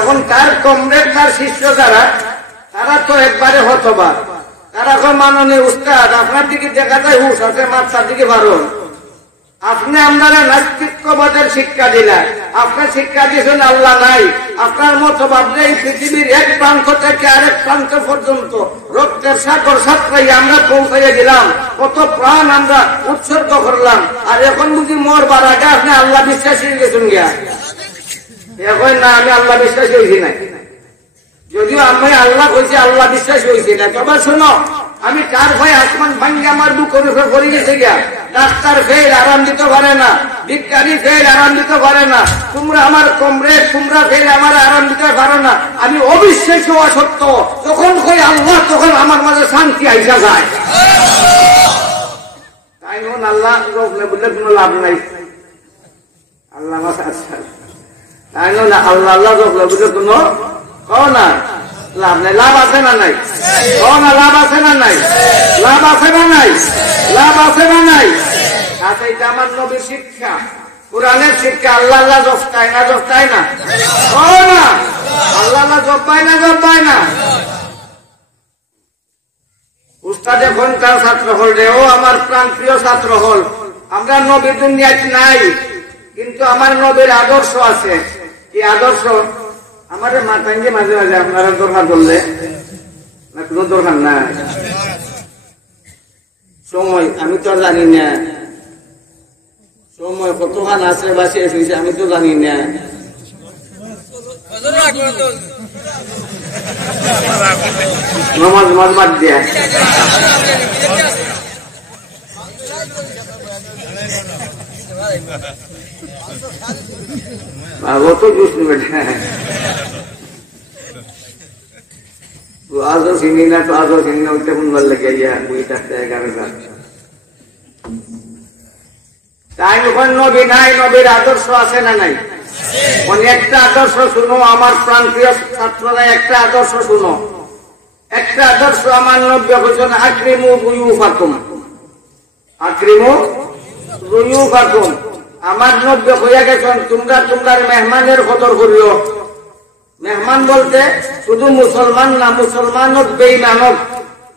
এখন তার কমরেড, তার শিষ্য যারা, তারা তো একবারে হতবাক। তারা কয় মাননীয় উস্তাদ, আপনার দিকে দেখা যায় হুশ আছে, মাথার দিকে বারণ। আপনি আপনারা নাস্তিকবাদের শিক্ষা দিলেন, আপনার শিক্ষা দিয়েছেন আল্লাহ নাই। আপনার মতো ভাবলে এই পৃথিবীর এক প্রান্ত থেকে আরেক প্রান্ত পর্যন্ত রক্তের সাগর সাঁতরাই আমরা পৌঁছাইয়া দিলাম, কত প্রাণ আমরা উৎসর্গ করলাম, আর এখন বুঝি মরবার আগে আপনি আল্লাহ বিশ্বাসী হয়ে গেছেন গিয়া। এখন না, আমি আল্লাহ বিশ্বাসী হয়েছি না। যদিও আমি আল্লাহ হয়েছি, আল্লাহ বিশ্বাসী হয়েছি না। তবে শোনো, আমি কার ভাই আসমান ভাঙ্গে আমার বুকের উপর পড়ে গেছে গিয়া। ডাক্তার ফেল আরাম দিতে পারে না, বিজ্ঞানী ফেল আরাম দিতে পারে না, তোমরা আমার কমরেড, তোমরা ফেল আমার আরাম দিতে পারো না। আমি অবিশ্বাসী হওয়া সত্য, যখন কই আল্লাহ তখন আমার মাঝে শান্তি আইসা যায়। তাই নন আল্লাহ বললে কোনো লাভ নাই। আল্লাহ তাই নন আল্লাহ আল্লাহ বললে কোনো না লাভ নাই। লাভ আছে না নাই? না লাভ আছে না নাই? লাভ আছে না নাই? লাভ আছে না নাই? আচ্ছা, এটা আমার নবীর শিক্ষা, কোরআনের শিক্ষা। আল্লাহ আল্লাহ জপতায় না, জপতায় না, না আল্লাহ আল্লাহ জপায় না, জপায় না। উস্তাদ এখন তার ছাত্র হল রে, ও আমার প্রাণ প্রিয় ছাত্র হল। আমরা নবীর দুনিয়াতে নাই, কিন্তু আমার নবীর আদর্শ আছে। কি আদর্শ? আমার মাথায় মাঝে মাঝে আপনারা দরকার করলে না, কোনো দরকার না। সময় আমি তো জানি না, সময় কতখান আছে বা শেষ হয়েছে আমি তো জানি না। নমাজ বাদ দিয়া वो तो कुछ नहीं बैठा है, तो आजो सीनी ना, तो आजो सीनी ना उठते बल लग गया कोई तकता है घर का। তাই যখন নবী নাই, নবীর আদর্শ আছে না নাই? একটা আদর্শ শুনো আমার প্রাণ প্রিয় ছাত্ররা, একটা আদর্শ শুনো। একটা আদর্শ আমার নবী বলেছেন, আকরিমু বুয়ুফাকুম, আকরিমু বুয়ুফাকুম। আমার নবী হইয়া গেছেন, তোমরা তোমরার মেহমানের কদর করিও। মেহমান বলতে শুধু মুসলমান না, মুসলমান হোক বেঈমান হোক,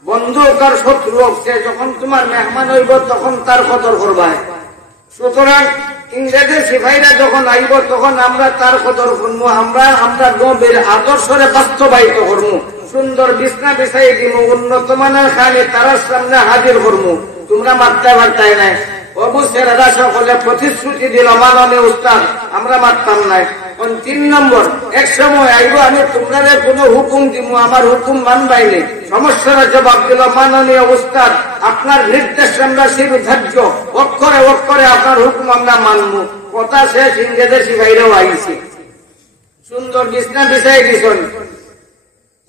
বন্ধু হোক আর শত্রু হোক, সে যখন তোমার মেহমান হইব তখন তার কদর করবা। সুতরাং ইংরেজি সিপাহীরা যখন আইব তখন আমরা তার কদর করবো, আমরা নবীর আদর্শরে বাস্তবায়িত করবো। সুন্দর বিছনা বিছাই দিব, উন্নত মানের খালি তার সামনে হাজির করবো। তোমরা মারতে পারতাই নাই। অবশ্যই এরা সকলে প্রতিশ্রুতি দিল, মাননীয় উস্তাদ আমরা মারতাম নাই। 3 নম্বর, এক সময় আইব আমি তোমাদের কোন হুকুম দিব, আমার হুকুম মানবাইনি। সমস্যার জবাব দিল, মাননীয় উস্তাদ আপনার নির্দেশ আমরা শিরোধার্য, অক্ষরে অক্ষরে আপনার হুকুম আমরা মানবো। কথা শেষ, ইংরেজি সিপাহীরাও আইছে। সুন্দর বিছনা বিছাই দিছেন,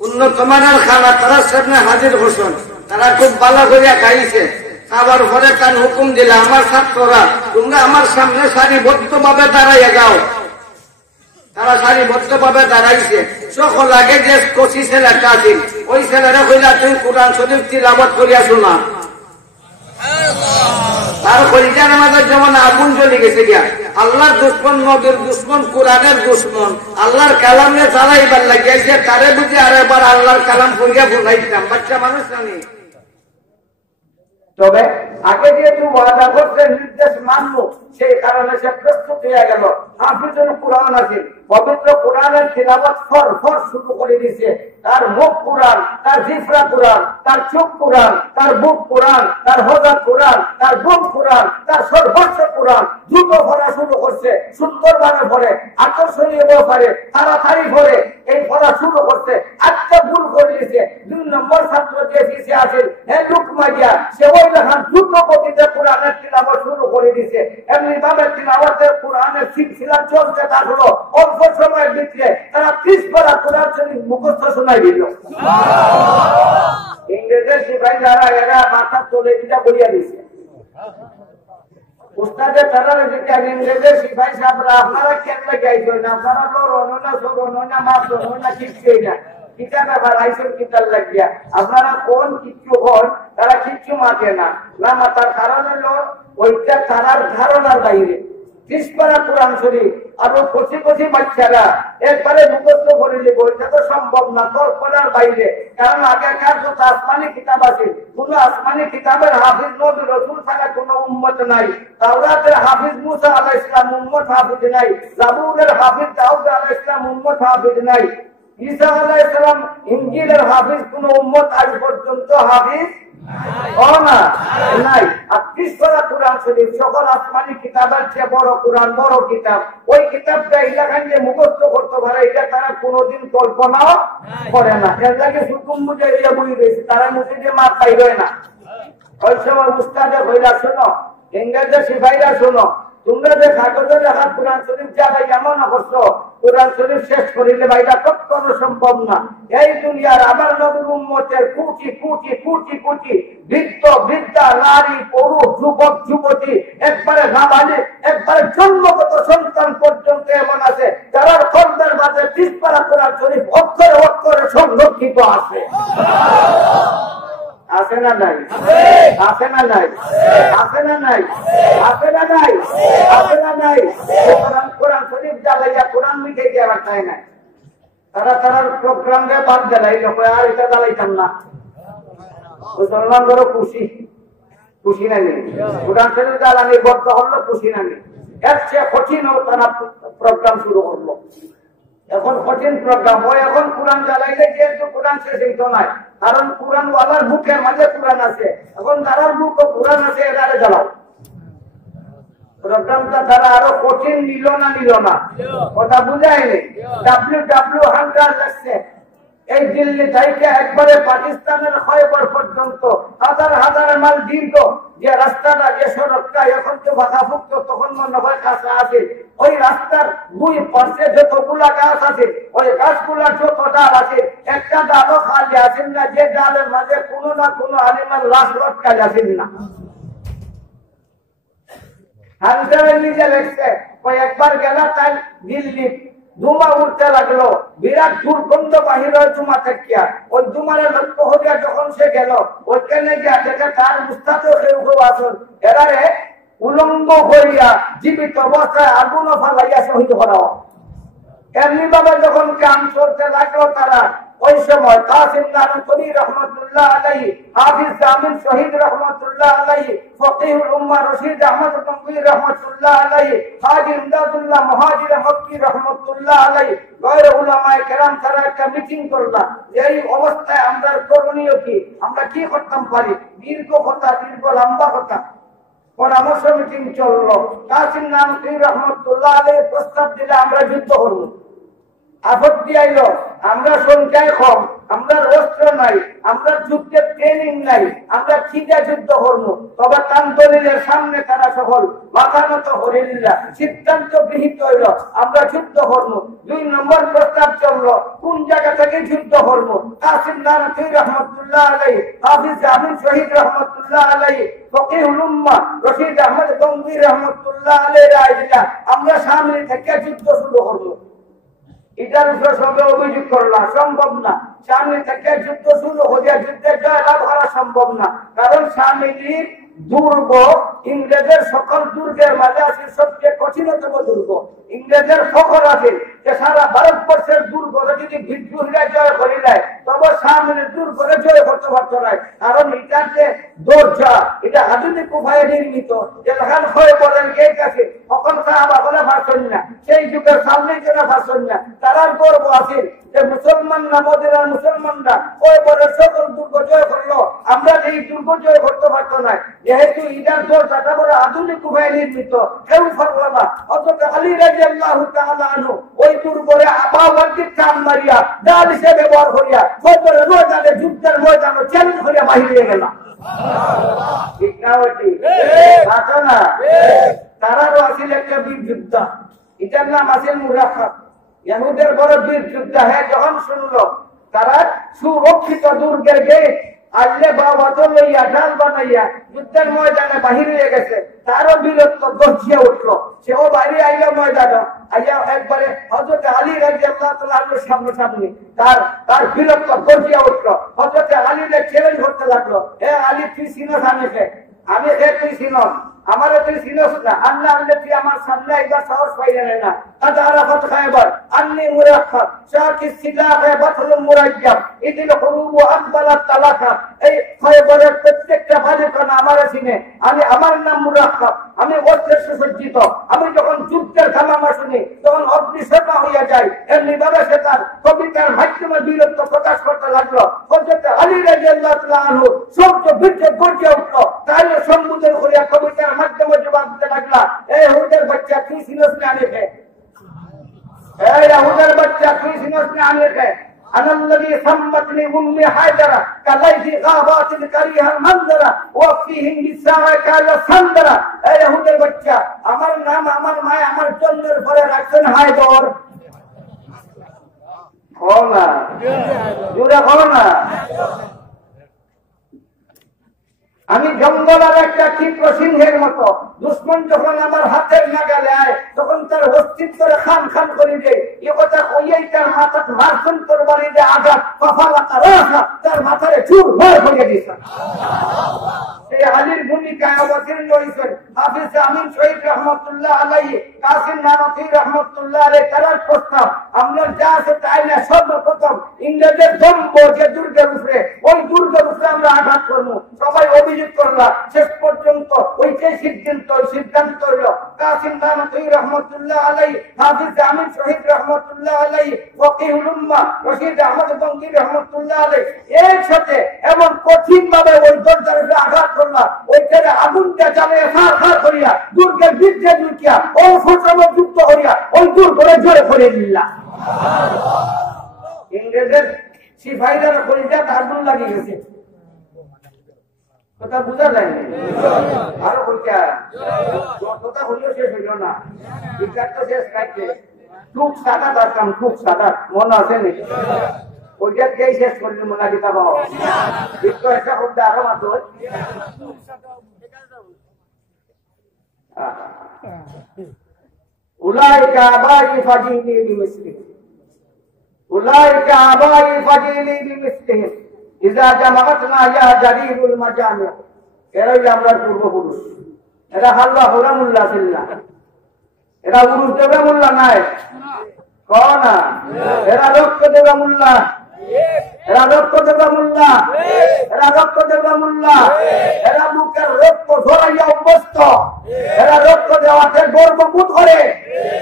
উন্নত মানের খানা তারা সামনে হাজির করছেন। তারা খুব ভালো করিয়া খাইছে। খাবার পরে তার হুকুম দিলে, আমার ছাত্ররা তোমরা আমার সামনে সারিবদ্ধ ভাবে দাঁড়াইয়া যাও। তারা সারিবদ্ধ ভাবে দাঁড়াইছে। সকল আগে যে কচি ছেলেটা আছিল, ওই ছেলেরা কইলা তুই কোরআন শরীফ তিলাওয়াত করিয়া শোনা। তার কলিজার মাঝে যেমন আগুন জ্বলে গেছে গিয়া। আল্লাহর দুশ্মন, নবীর দুশ্মন, কোরআনের দুশ্মন, আল্লাহর কালামে চালাইবার লাগিয়েছে। তারে বুঝে আর এবার আল্লাহর কালাম পড়িয়া বুঝাইতাম। বাচ্চা মানুষ জানি, তবে আগে যেহেতু ওয়াদা করতে নির্দেশ মানলো, সেই কারণে সে প্রস্তুত হয়ে গেল। হাফিজুল কোরআন আছে, পবিত্র কোরআনের তিলাওয়াত ফর শুরু করে দিয়েছে। তার মুখ কোরআন, তার জিহ্বা কোরআন, তার চোখ কোরআন, তার বুক কোরআন, তার হজা কোরআন, তার বুক কোরআন, তার সর্বস্ব কোরআন। দ্রুত পড়া শুরু করছে, সুন্দরভাবে পড়ে, আকর্ষণীয় ব্যাপারে তাড়াতাড়ি পড়ে এই পড়া শুরু করছে। একটা ভুল করে দিয়েছে। 2 নম্বর ছাত্র যে পিছিয়ে আছে, লুকমাইয়া, সে ওই লেখান দ্রুত গতিতে কোরআনের তিলাওয়াত শুরু করে দিয়েছে। এমনি ভাবে তিলাওয়াতের কোরআনের সিলসিলা চলতে থাকলো। অল্প সময়ের ভিতরে তারা 30 পারা কোরআন শরীফ মুখস্থ শোনাই দিল। ইংরেজের সিপাহী যারা, এরা মাথা তোলে দিটা বলিয়া দিছে। উস্তাদের তারা ইংরেজের সিপাহী সাহেবরা, আপনারা কেন লাগে আইসেন না? আপনারা লড়ো না, সরো না, মারো না, কিছুই না। কিতা ব্যাপার আইসেন কিতার লাগিয়া? আপনারা কোন কিচ্ছু হন, তারা কিচ্ছু মাতে না। না মাতার কারণ হলো ওইটা তারার ধারণার বাইরে। 30 পারা কোরআন শরীফ আরো কচি কচি বাচ্চারা একবারে মুখস্থ করে নিব, এটা তো সম্ভব না, কল্পনার বাইরে। কারণ আগেকার যত আসমানি কিতাব আছে, কোন আসমানি কিতাবের হাফিজ নবী রাসূল ছাড়া কোন উম্মত নাই। তাওরাতের হাফিজ মুসা আলাইহিস সালাম উম্মত হাফিজ নাই। জাবুরের হাফিজ দাউদ আলাইহিস সালাম উম্মত হাফিজ নাই। ঈসা আলাইহিস সালাম ইনজিলের হাফিজ কোন উম্মত আজ পর্যন্ত হাফিজ নাই। আর 30 পারা কোরআন শরীফ সকল আসমানি কিতাবের চেয়ে বড় কোরআন, বড় কিতাব। ওই কিতাবটা এলাকান যে মুখস্থ করতে পারে, এটা তারা কোনোদিন কল্পনা করে না। এর লাগে হুকুম বুঝে এটা বই রয়েছে, তারা মুখে যে মাপ পাইবে না। ওই সময় উস্তাদে হইলা, শোনো ইংরেজের সিপাহীরা, শোনো তোমরা যে কাগজে লেখা কোরআন শরীফ চালাই এমন করছো, কোরআন শরীফ শেষ করিলে বাইরা কখনো সম্ভব না। এই দুনিয়ার আমার নবীর উম্মতের কোটি কোটি কোটি কোটি বৃদ্ধ বৃদ্ধা, নারী পুরুষ, যুবক যুবতী, একবারে নাবালিগ, একবারে জন্মগত সন্তান পর্যন্ত এমন আছে যারা কলবের মাঝে 30 পারা কোরআন শরীফ অক্ষরে অক্ষরে সংরক্ষিত আছে। আছে না নাই? আছে না নাই? আছে না নাই? আছে না নাই? আছে না নাই? কোরআন শরীফ জ্বালাইয়া কোরআন মিটে দেওয়ার চাই না। তারার প্রোগ্রাম রে বাদ জ্বালাই, আর এটা জ্বালাইতাম না। মুসলমান ধরো খুশি নাই, কোরআন শরীফ জ্বালানি বদ্ধ হলো, খুশি নাই। এর চেয়ে কঠিন তারা প্রোগ্রাম শুরু করলো। এখন কঠিন প্রোগ্রাম হয়। এখন কোরআন জ্বালাইলে যেহেতু কোরআন শেষ হইত নাই, কারণ কোরআন ওয়ালার বুকের মাঝে কোরআন আছে। এখন যারার বুক কোরআন আছে এটারে জ্বালাও। প্রোগ্রামটা তারা আরো কঠিন নিল না, কথা বুঝায়নি। WW100 লাগছে এই দিল্লি থেকে একবারে পাকিস্তানের খয়বর পর্যন্ত হাজার হাজার মাইল দীর্ঘ যে রাস্তাটা, যে সড়কটা এখন তো বাধাভুক্ত, তখন মনে হয় কাঁচা আছে। ওই রাস্তার 2 পাশে যতগুলা গাছ আছে, ওই গাছগুলা যত ডাল আছে, একটা ডালও খালি আছেন না যে ডালের মাঝে কোনো না কোনো আলিমার লাশ লটকায় আছেন না। হাজারে নিজে লেখছে ওই একবার গেল তাই দিল্লি, ধুমা উঠতে লাগলো, বিরাট দুর্গন্ধ বাহির হয় ধুমা থাকিয়া। ওই ধুমারে লক্ষ্য হইয়া যখন সে গেল, ওইখানে গিয়া দেখে তার মুস্তাতেও কেউ কেউ আসন, এরারে উলঙ্গ হইয়া জীবিত অবস্থায় আগুন ফালাইয়া শহীদ করা। এমনি ভাবে যখন কাম চলতে লাগলো, তারা ওই সময় কাসিম নানুতুবি রহমতুল্লাহ আলাইহি, হাফিজ জামিল শহীদ রহমতুল্লাহ আলাইহি, ফকিহুল উম্মাহ রশিদ আহমদ গঙ্গুই রহমতুল্লাহ আলাইহি, হাজী ইমদাদুল্লাহ মুহাজির মক্কি রহমতুল্লাহ আলাইহি, গয়র উলামায়ে কেরাম তারা একটা মিটিং করলাম। এই অবস্থায় আমরা করণীয় কি, আমরা কি করতাম পারি? দীর্ঘ কথা, দীর্ঘ লম্বা কথা পরামর্শ মিটিং চললো। কাসিম নানুতুবি রহমতুল্লাহ আলাইহি প্রস্তাব দিলে আমরা যুদ্ধ করবো। আপত্তি আইলো, আমরা সংখ্যায় কম, আমরা অস্ত্র নাই, আমরা যুদ্ধের ট্রেনিং নাই, আমরা খিদা যুদ্ধ করবো। তবে কান্তরীদের সামনে তারা সফল মাথা নত হরিল্লা সিদ্ধান্ত গৃহীত হইল, আমরা যুদ্ধ করবো। 2 নম্বর প্রস্তাব চললো, কোন জায়গা থেকে যুদ্ধ করবো? কাসিম নানভী রহমতুল্লাহ আলাইহি, হাফিজ আমিন শহীদ রহমতুল্লাহ আলাইহি, ফকিহুল উম্মাহ রশিদ আহমদ গঙ্গোহী রহমতুল্লাহ আলাইহি, আমরা সামনে থেকে যুদ্ধ শুরু করবো। এটার উপর সবে অভিযোগ করলাম, সম্ভব না। সামনে থেকে যুদ্ধ শুরু হয়ে যুদ্ধে জয়লাভ করা সম্ভব না, কারণ সামনের দুর্গ ইংরেজের সকল দুর্গের মাঝে আছে সবচেয়ে কঠিনতম দুর্গ। ইংরেজের ফখর আছে যে সারা ভারতবর্ষের দুর্গরে যদি বিদ্রোহীরা জয় করে নেয়, তবে সামনের দুর্গরে জয় করতে পারতো না, কারণ এটার যে দরজা এটা আধুনিক উপায়ে নির্মিত। যেখান হয়ে পড়েন গেট আছে, তখন সাহাবা বলে ভাষণ না, সেই যুগের সামনে জন্য ভাষণ না। তারা গর্ব আছে যে মুসলমানরা, মদিনার মুসলমানরা ওই পরে সকল দুর্গ জয় করলো, আমরা এই দুর্গ জয় করতে পারতো না, যেহেতু ইটার দরজাটা বড় আধুনিক উপায়ে নির্মিত, কেউ পারলো না। অথচ আলী রাদিয়াল্লাহু তাআলা আনহু ওই দুর্গরে আবাওয়ারকে চাম মারিয়া ডাল হিসেবে ব্যবহার করিয়া বদরের ময়দানে যুদ্ধের ময়দানে চ্যালেঞ্জ করিয়া বাহির হয়ে গেল। ঠিক না? ওটি আছে না? তারারও আছিল একটা বীর যোদ্ধা, এটার নাম আছে মুরাক্কাব। ইহুদের বড় বীর যোদ্ধা। হ্যাঁ, যখন শুনলো তারা সুরক্ষিত দুর্গের গেট আল্লে বাবা তো লইয়া ঢাল বানাইয়া যুদ্ধের ময়দানে বাহির হয়ে গেছে, তারও বীরত্ব গর্জিয়ে উঠলো। সেও বাইরে আইলো ময়দানে, আইয়া একবারে হযরত আলী রাদিয়াল্লাহু তাআলা আনহুর সামনাসামনি তার বীরত্ব গর্জিয়ে উঠলো। হযরত আলীকে চ্যালেঞ্জ করতে লাগলো, হে আলী, তুই চিনস আমাকে? আমি হে তুই চিনস আমারে? তুই চিনস না? আল্লাহ আল্লাহ তুই আমার সামনে একবার সাহস পাইলে না। قد عرفت خيبر أني مرخص شاكي السلاح بطل مرجب إذ الحروب أقبلت تلقى। এই খয়বরের প্রত্যেকটা বালিকণ আমার সিনে, আমার নাম মুরাক্কাব, আমি অস্ত্রে সুসজ্জিত। আমি যখন যুদ্ধের ধামামা শুনি তখন অগ্নিশর্মা হইয়া যায়। এমনি ভাবে সে তার কবিতার মাধ্যমে বীরত্ব প্রকাশ করতে লাগলো। হযরত আলী রাদিয়াল্লাহু তাআলা আনহু সবচেয়ে বীর্যে গর্জে উঠলো, তাই সম্বোধন করিয়া কবিতার মাধ্যমে জবাব দিতে লাগলা, এই হুদের বাচ্চা, তুই চিনস না আমাকে? এই হুদের বাচ্চা, তুই চিনস না আমাকে? أنا الذي سمتني أمي حاجرة كليث غابات كريها المنظرة وفيهم بالساعة كالا سندرة। এই হুদের বাচ্চা, আমার নাম, আমার মায় আমার জন্মের পরে রাখছেন হায়দর। হো না? জুড়ে হলো না? আমি জঙ্গলের একটা ক্ষিপ্র সিংহের মতো, দুশ্মন যখন আমার হাতের নাগালে আয় তখন তার অস্তিত্বরে খান খান করে দেয়। এ কথা কইয়াই তার মাথা মারছেন তোর বাড়িতে আঘাত কফালাতা রাখা, তার মাথারে চুর ভর করে দিয়েছে। সেই আলীর ভূমিকায় অবতীর্ণ হয়েছেন হাফিজ আমিন শহীদ রহমতুল্লাহ আলাইহি, কাসিম নানভী রহমতুল্লাহ আলাইহি। তার প্রস্তাব আমরা যা আছে তাই না, সর্বপ্রথম ইংরেজের দম্ভ যে দুর্গের উপরে, ওই দুর্গের উপরে আমরা আঘাত করবো। সবাই অভিযোগ করলাম, শেষ পর্যন্ত ওইটাই সিদ্ধান্ত হইল। কাসিম নানভী রহমতুল্লাহ আলাইহি, হাফিজ আমিন শহীদ রহমতুল্লাহ আলাইহি, ফকিহুল উম্মাহ রশিদ আহমদ গঙ্গোহী রহমতুল্লাহ আলাইহি একসাথে এমন কঠিন ভাবে ওই দরজার উপরে আঘাত করলাম, ওইখানে আগুনটা জ্বালিয়ে সার করিয়া দুর্গের বিরুদ্ধে ঢুকিয়া অসংখ্য যুদ্ধ করিয়া ওই দুর্গরে জয় করে দিলাম। ইংরেজের সিপাহীরা কলিজাতে আগুন লাগিয়ে গেছে। কথা বুঝা যায়নি? আরো কইটা কথা হইলেও শেষ হইল না, বিচার তো শেষ খাইছে। খুব সাদা দাঁড়াম, খুব সাদা, মনে আছে নাকি? ওইটার কে শেষ করলি মনে দিতে পাবো? একটা শব্দ আরো মাত্র أولئك آبائي فجئني بمثلهم أولئك آبائي فجئني بمثلهم إذا جمعتنا يا جرير المجامع। এরাই আমরা পূর্বপুরুষ, এরা হাল্লা হরামুল্লাহ ফিল্লাহ, এরা উরুস দেবে মোল্লা নাই কনা, এরা রক্ত দেবে মোল্লা, এরা রক্ত দেবে মোল্লা, এরা রক্ত দেবে মোল্লা, এরা মুখের রক্ত ঝরাইয়া অভ্যস্ত, এরা রক্ত দেওয়াতে গর্ববোধ করে।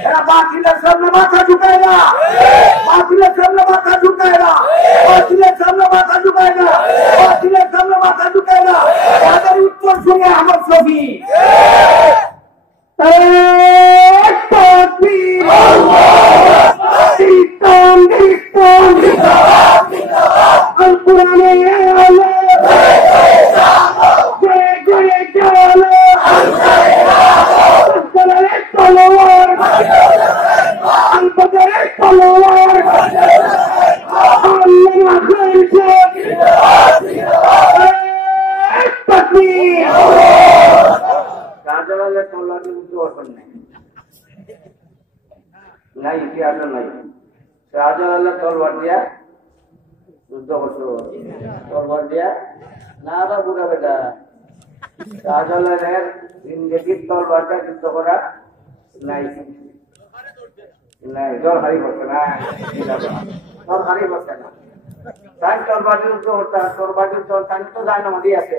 এরা বাতিলের সামনে মাথা ঝুঁকায় না, বাতিলের সামনে মাথা ঝুঁকায় না, বাতিলের সামনে মাথা ঝুঁকায় না, বাতিলের সামনে মাথা ঝুঁকায় না। তাদের উত্তর শুনে আমার ছবি ইতিহাসে নাই। শাহজালাল তলবার দিয়া যুদ্ধ করছো, তলবার দিয়া না বা বুড়া বেটা শাহজালালের জিন্দেগির তলবারটা যুদ্ধ করা নাই নাই, জল হারি করছে না, জল হারি করছে না। তাই তলবার যুদ্ধ করতাম, তলবার যুদ্ধ তাই তো যায় নমাদি আছে,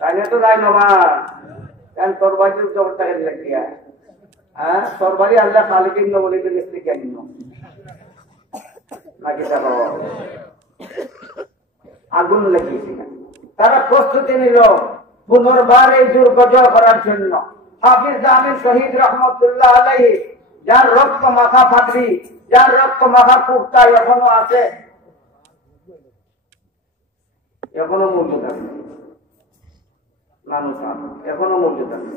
তাই তো যায় নমা, কেন তলবার যুদ্ধ করতে লাগিয়া হ্যাঁ তরবারি আল্লাহ খালি কিনলো বলে স্ত্রী কেন নাকি তার আগুন লাগিয়েছিল। তারা প্রস্তুতি নিল পুনর্বার এই দুর্গ জয় করার জন্য। হাফিজ আমিন শহীদ রহমতুল্লাহ আলাইহি, যার রক্ত মাথা ফাটরি, যার রক্ত মাথা কুর্তা এখনো আছে, এখনো মজুদ আছে, মানুষ এখনো মজুদ আছে।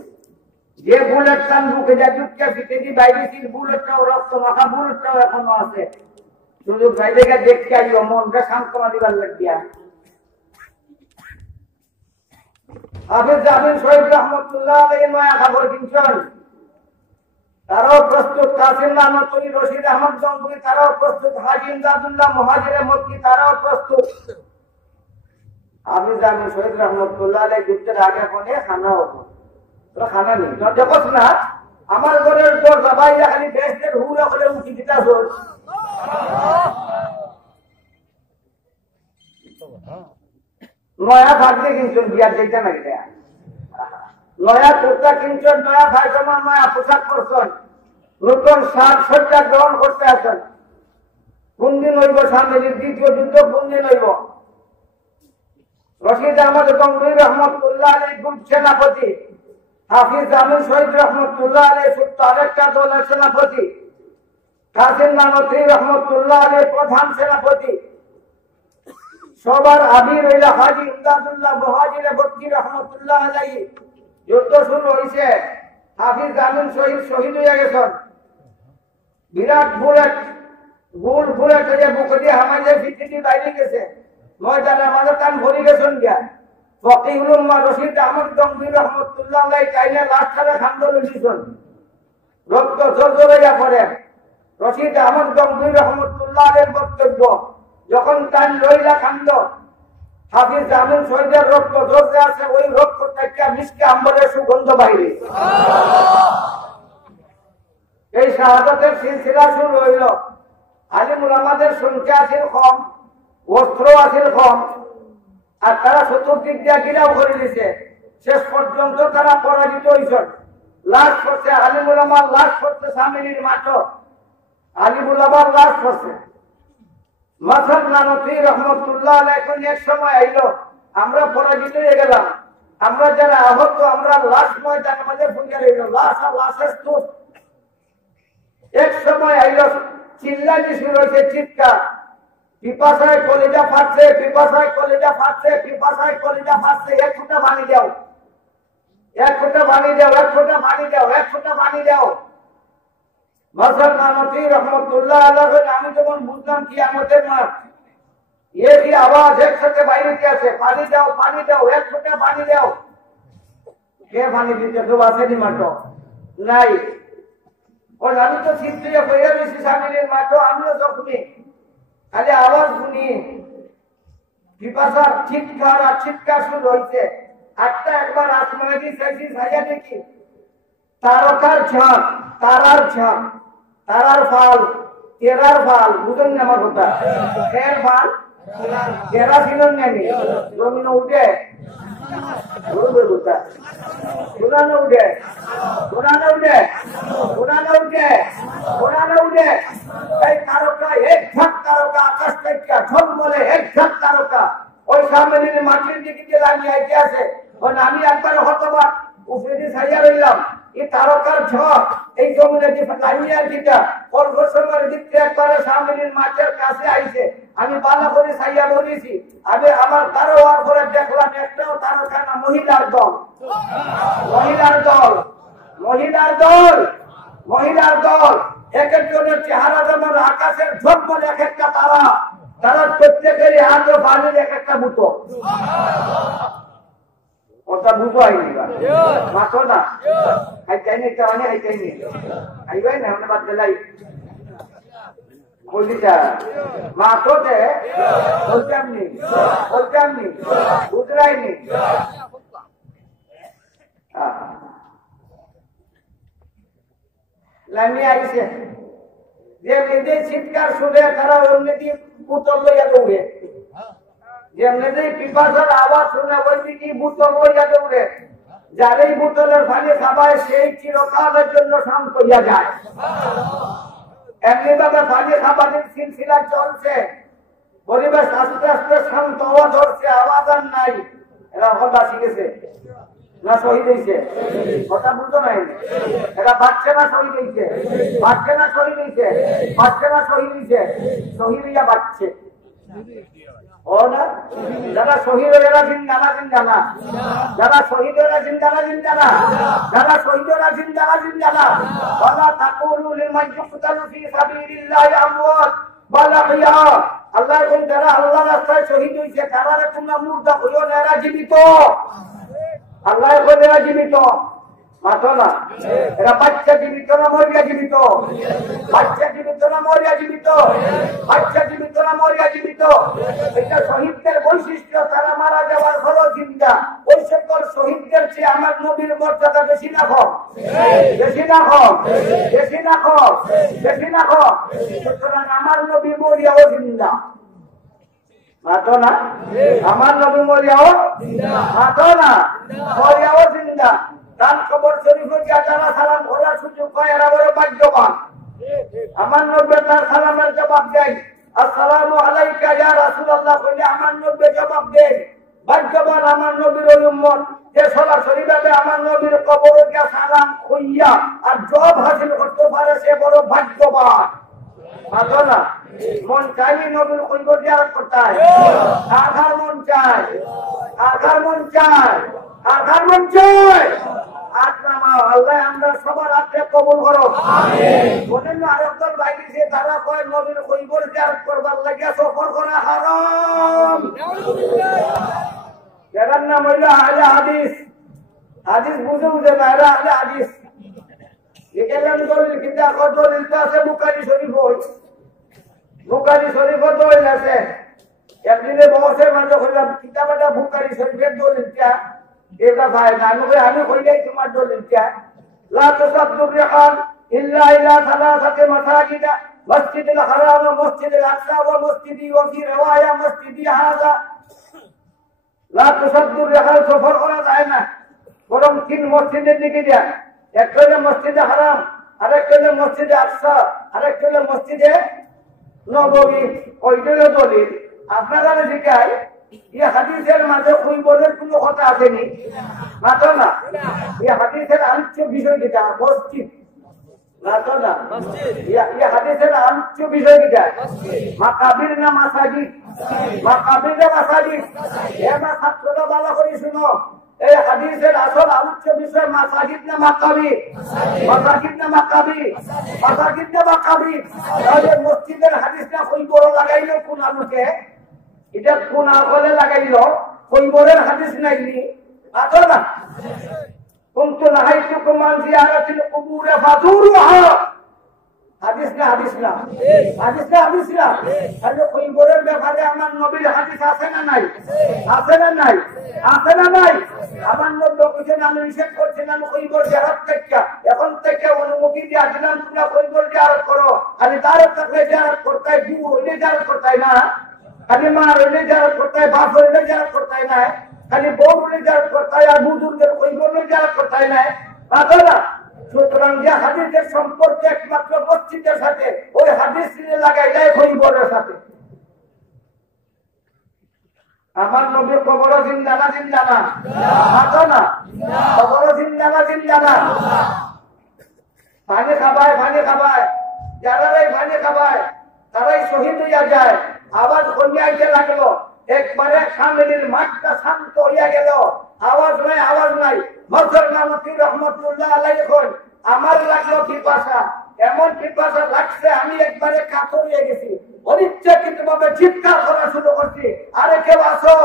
যে বুলেট টান বুকে যা চুপকে ফিতে দিয়ে বাইরে ছিল, বুলেটটাও রক্ত মাথা বুলেটটাও এখনো আছে। শুধু বাইরে দেখতে আইও, মনটা শান্তমা দিবার লাগিয়া। হাফিজ আমিন শহীদ রহমতুল্লাহ আলাইহি নয়া খবর কিনছেন, তারাও প্রস্তুত। কাসিম নানতরি, রশিদ আহমদ গঙ্গুই তারাও প্রস্তুত। হাজি ইমদাদুল্লাহ মুহাজিরে মক্কি তারাও প্রস্তুত। হাফিজ আমিন শহীদ রহমতুল্লাহ আলাইহি যুদ্ধের আগে কোনে খানা হতো, খানা নেই দেখো না। আমার ঘরের দরজা বাইরে খালি বেস্টের হুড়া করে উঠি দিতা চল, নয়া ভাগ্যে কিনছেন বিয়ার যেটা নাকি নয়া কুর্তা কিনছেন, নয়া পায়জামা, নয়া পোশাক করছেন, নতুন সাজ সজ্জা গ্রহণ করতে আছেন। কোন দিন হইব সামনের দ্বিতীয় যুদ্ধ, কোন দিন হইব? রশিদ আহমদ গঙ্গুই রহমতুল্লাহ আলাইহি গ্রুপ সেনাপতি, হাফিজ আমিন শহীদ রহমতুল্লাহ আলাইহি ছোট্ট আরেকটা দলের সেনাপতি, কাসিম নানতরি রহমতুল্লাহ আলাইহি প্রধান সেনাপতি, সবার আবির হইল হাজি ইমদাদুল্লাহ মুহাজিরে মক্কি রহমতুল্লাহ আলাইহি। যুদ্ধ শুরু হয়েছে, হাফিজ আমিন শহীদ হয়ে গেছেন। বিরাট বুলেট, গোল বুলেট হয়ে বুকে দিয়ে হামাইলে ফিটিটি বাইরে গেছে, ময়দানে আমাদের কান ভরি গেছেন গিয়া। ফকিহুল উম্মাহ রশিদ আহমদ গঙ্গুই রহমতুল্লাহ আলাইহি চাইলে লাস্টারে খান্দল দিয়েছেন, রক্ত জর্জরাইয়া পড়ে। রশিদ আহমদ গঙ্গুই রহমতুল্লাহ আলাইহির বক্তব্য, যখন টান লইলা খান্দ, হাফিজ আমিন শহীদের রক্ত জর্জে আছে, ওই রক্ত থেকে মিষ্টি আম্বরের সুগন্ধ বাইরে। এই শাহাদাতের সিলসিলা শুরু হইল। আলিম উলামাদের সংখ্যা আছিল কম, অস্ত্র আছিল কম, আর তারা চতুর্দিক দিয়া গিরাও করে দিছে। শেষ পর্যন্ত তারা পরাজিত হয়েছেন। লাশ করছে আলিম উলামার, লাশ করছে সামিনীর মাঠ, আলিম উলামার লাশ করছে। মাসাদ নানতরি রহমতুল্লাহ আলাইহি এক সময় আইল, আমরা পরাজিত হয়ে গেলাম, আমরা যারা আহত, আমরা লাশ ময়দানের মাঝে ফুঁকে রইল, লাশ আর লাশের স্তূপ। এক সময় আইল, চিল্লানি শুরু হয়েছে, চিৎকার, পিপাসায় কলিজা ফাটছে, পিপাসায় কলিজা ফাটছে, পিপাসায় কলিজা ফাটছে, এক ফোঁটা পানি দাও, এক ফোঁটা পানি দাও, এক ফোঁটা পানি দাও, এক ফোঁটা পানি দাও। মাসাদ নানতরি রহমতুল্লাহ আলাইহি, আমি যখন বুঝলাম কিয়ামতের মাঠ, এই আওয়াজ একসাথে বাইরে আছে, পানি দাও, পানি দাও, এক ফোঁটা পানি দাও। কে পানি দিতে? তো আসেনি মাঠ নাই। আমি তো চিন্তিত হয়ে গেছি, সামিনের মাঠ, আমিও জখমি, খালি আওয়াজ শুনি, পিপাসার চিৎকার আর চিৎকার শুরু হয়েছে। একটা একবার আসমানে দিয়ে চাইছি, ছাইয়া দেখি তারকার ঝাঁক, তারার ঝাঁক, তারার ফাল, তেরার ফাল, বুঝুন না আমার কথা, এর ফাল তেরা ছিল নেই, জমিন উঠে উড়ানো উঠে, উড়ানো উঠে, উড়ানো উঠে, উড়ানো উঠে। এই তারকা এক ঝাঁক তারকা আকাশ থেকে ঝলমলে এক ঝাঁক তারকা ওই সামনের মাটির দিকে যে লাগিয়ে আইতে আছে। আমি একবারে হতবাক, উপরে ছাইয়া রইলাম। এই তারকার ঝড় এই জমিনে লাইনিয়ার দিকটা কলঘোষণের দিকটা একবারে সামনের মাঠের কাছে আইছে। আমি বালা করে ছাইয়া বলেছি, আমি আমার তারকার পরে দেখলাম একটাও তারকা না, মহিলার দল, মহিলার দল, মহিলার দল, মহিলার দল। এক একজনের চেহারা যেমন আকাশের ঝলমল, এক একটা তারা, তারা প্রত্যেকেরই হাত ও বাড়ির এক একটা বুতো। ওটা বুঝো আইনি মাথো না আইটাইনি কারণে আইটাইনি আইবাই না মানে বাদ দিলাই বলছিটা মাথো দে বলতামনি বুঝরাইনি লামি আইছে যে মেয়েদের চিৎকার শুনে তারা অন্যদিকে বোতল লইয়া দৌড়ে যে মেয়েদের পিপাসার আওয়াজ শুনে বলছি কি বোতল লইয়া দৌড়ে যার এই বোতলের পানি খাবায় সেই চিরকালের জন্য শান্ত হইয়া যায় এমনি ভাবে পানি খাবারের সিলসিলা চলছে পরিবেশ আস্তে আস্তে শান্ত হওয়া ধরছে আওয়াজ আর নাই এরা কথা শিখেছে না শহীদ হয়েছে কথা বুঝো নাই এরা বাচ্চা না শহীদ হয়েছে শহীদ হইয়া বাচ্চে ও না যারা শহীদ এরা জিন্দানা যারা শহীদ এরা জিন্দানা যারা শহীদ এরা জিন্দানা ওয়ালা তাকুলু লিমান ইউকতালু ফি সাবিলিল্লাহি আমওয়াত বাল আহইয়া আল্লাহ কোন যারা আল্লাহর রাস্তায় শহীদ হইছে তারা তোমরা মুর্দা হইও না এরা জীবিত আল্লাহ কোন এরা জীবিত মাথো না এরা বাচ্চা জীবিত না মরিয়া জীবিত এটা শহীদদের বৈশিষ্ট্য তারা মারা যাওয়ার ফল জিন্দা ওই সকল শহীদদের চেয়ে আমার নবীর মর্যাদা বেশি না কম সুতরাং আমার নবী মরিয়াও জিন্দা মাথো না আমার নবী মরিয়াও মাথো না মরিয়াও জিন্দা তার কবর শরীফে গিয়া যারা সালাম করার সুযোগ পায় এরা বড় ভাগ্যবান আমার নবী তার সালামের জবাব দেয় আসসালামু আলাইকা ইয়া রাসূলুল্লাহ বলে আমার নবী জবাব দেয় ভাগ্যবান আমার নবীর উম্মত যে সরাসরি ভাবে আমার নবীর কবরে গিয়া সালাম কইয়া আর জব হাসিল করতে পারে সে বড় ভাগ্যবান মাথো না মন চাইলে নবীর কবর জিয়ারত করতে হয় আধার মন চায় আল্লাহ আমরা সবার হাতে কবুল করো বলেন না আরেকদল বাইরে তারা কয় নবীর কবর জিয়ারত করবার লাগিয়া সফর করা হারাম এর নাম হইল আহলে হাদিস বুঝে না এরা আহলে হাদিস এখানে দলিল কিন্তু এখন দলিলটা আছে বুখারী দলিল আছে একদিনে বসে মানে কইলাম কিতাবটা বুখারী শরীফের দলিলটা এটা ভাই না আমি কইলাই তোমার দলিলটা লা তুসাদ্দু রিহাল ইল্লা ইলা সালাসাতি মাসাজিদ মসজিদুল হারাম ওয়া মসজিদুল আকসা ওয়া মসজিদি ওয়া ফি রিওয়ায়া মসজিদি হাযা লা তুসাদ্দু রিহাল সফর করা যায় না বরং তিন মসজিদের দিকে যায় একটা হলো মসজিদে হারাম আরেকটা হলো মসজিদে আকসা আরেকটা হলো মসজিদে নববী ওইটা হলো দলিল আপনারা শিখায় এই হাদিসের মাঝে কইবরের কোনো কথা আসেনি মাত্র না এই হাদিসের আলোচ্য বিষয় যেটা মসজিদ মাত্র না এই হাদিসের আলোচ্য বিষয় যেটা মাকাবির না মাসাজিদ এমা ছাত্ররা ভালো করে শুনো এই হাদিসের আসল আলোচ্য বিষয় মাসাজিদ না মাকাবির তাহলে মসজিদের হাদিসটা কইবর লাগাইলো কোন আলোকে এটা কোন আকলে লাগাইল কইবরের হাদিস নাইনি আতো না কুনতু নাহাইতুকুম আন জিয়ারাতিল কুবুর ফাতুরুহা হাদিস না তাহলে কইবরের ব্যাপারে আমার নবীর হাদিস আছে না নাই আমার নবী বলেছেন আমি নিষেধ করছিলাম কইবর জিয়ারত করতে এখন থেকে অনুমতি দিয়ে দিলাম তোমরা কইবর জিয়ারত করো খালি তার কাছে জিয়ারত করতে কি হইলে জিয়ারত করতে না খালি মা রইলে জিয়ারত করতে হয় বাপ রইলে জিয়ারত করতে না খালি বউ রইলে জিয়ারত করতে হয় আর বুজুর্গের কইবর রইলে জিয়ারত করতে না মাত্র না সুতরাং যে হাদিসের সম্পর্ক একমাত্র মসজিদের সাথে ওই হাদিস লাগাইলে কইবরের সাথে আমার নবীর কবর জিন্দা না মাত্র না কবর জিন্দা না পানি খাবায় যারাই পানি খাবায় তারাই শহীদ হইয়া যায় আওয়াজ কমে আইতে লাগলো একবারে সামনের মাঠটা শান্ত হইয়া গেল আওয়াজ নাই মজর নামতি রহমতুল্লাহ আলাইহি কই আমার লাগলো পিপাসা এমন পিপাসা লাগছে আমি একবারে কাতর হয়ে গেছি অনিচ্ছাকৃত ভাবে চিৎকার করা শুরু করছি আরে কেউ আসো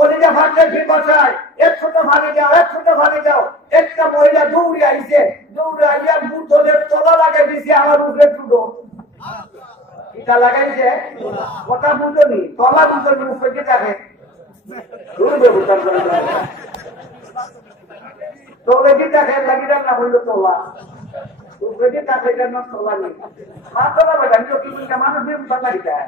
কলিজা ফাটলে বিপসায়, এক ছোটো ফানে যাও, এক ছোটো ফানে যাও। একটা মহিলা দৌড়ে আইছে, দৌড়ে আইয়া বুতলের তলা লাগাই দিছে আমার উপরে টুডো। এটা লাগাইছে কথা বুঝলি, তলা বুঝলি উপরে থাকে তোলে কি দেখে লাগিটার না বললো তোলা উপরে থাকে এটার নাম তোলা নেই। মাথা বেটা আমি কি মানুষ দিয়ে লাগি যায়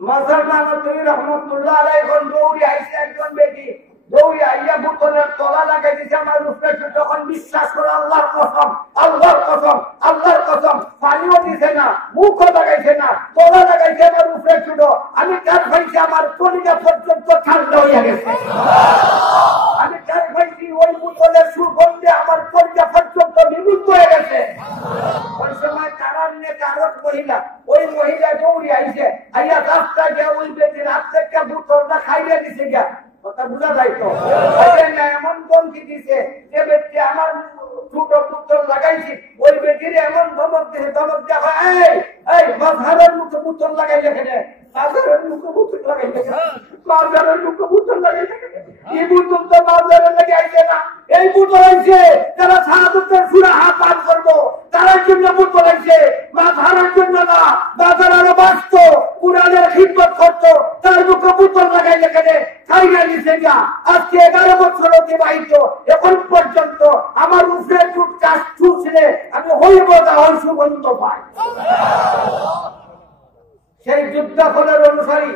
মুসলমান তুমি রহমতুল্লাহ আলাইহি কোন দৌড়ে আইছে একজন বেটি দৌড়ে আইয়া বুতলের তলা লাগাই দিছে আমার উপরে। তখন বিশ্বাস করে আল্লাহর কসম, আল্লাহর কসম, আল্লাহর কসম, পানিও দিছে না, মুখও লাগাইছে না, তলা লাগাইছে আমার উপরে ছিল। আমি কার খাইছি আমার কলিজা পর্যন্ত ঠান্ডা হইয়া গেছে। আমি কার খাইছি ওই বুতলের সুগন্ধে আমার কলিজা পর্যন্ত বিমুগ্ধ হয়ে গেছে। ওই সময় কারণ কারক মহিলা, ওই মহিলা দৌড়ে আইছে আইয়া রাস্তা গিয়া ওই বেটির হাত থেকে বুতলটা খাইয়ে দিছে গিয়া। কথা বুঝা যায় তো? এমন বন্ধি দিছে যে ব্যক্তি আমার ছোট পুত্র লাগাইছি ওই ব্যক্তির এমন ধমক দিছে, ধমক দেওয়া এই মাঝারের মুখে পুত্র লাগাই লেখে, মাঝারের মুখে পুত্র লাগাই লেখে, মাঝারের মুখে পুত্র লাগাই লেখে। এই পুতুল তো মাঝারের লেগে আইছে না, এই পুত্র আইছে যারা শাহাদাতের সুরা হাত পান করবো তার জন্য পুত্র আইছে, মাঝারের জন্য না। মাঝার আরো বাঁচত, কুরআনের খিদমত করতো, তার মুখে পুত্র লাগাই লেখে খাইয়া দিছে গা। আজকে 11 বছর অতিবাহিত, এখন পর্যন্ত আমার উপরে টুকটাক ছুঁচলে আমি হইব না ওই সুগন্ধ পাই। সেই যুদ্ধফলের অনুসারী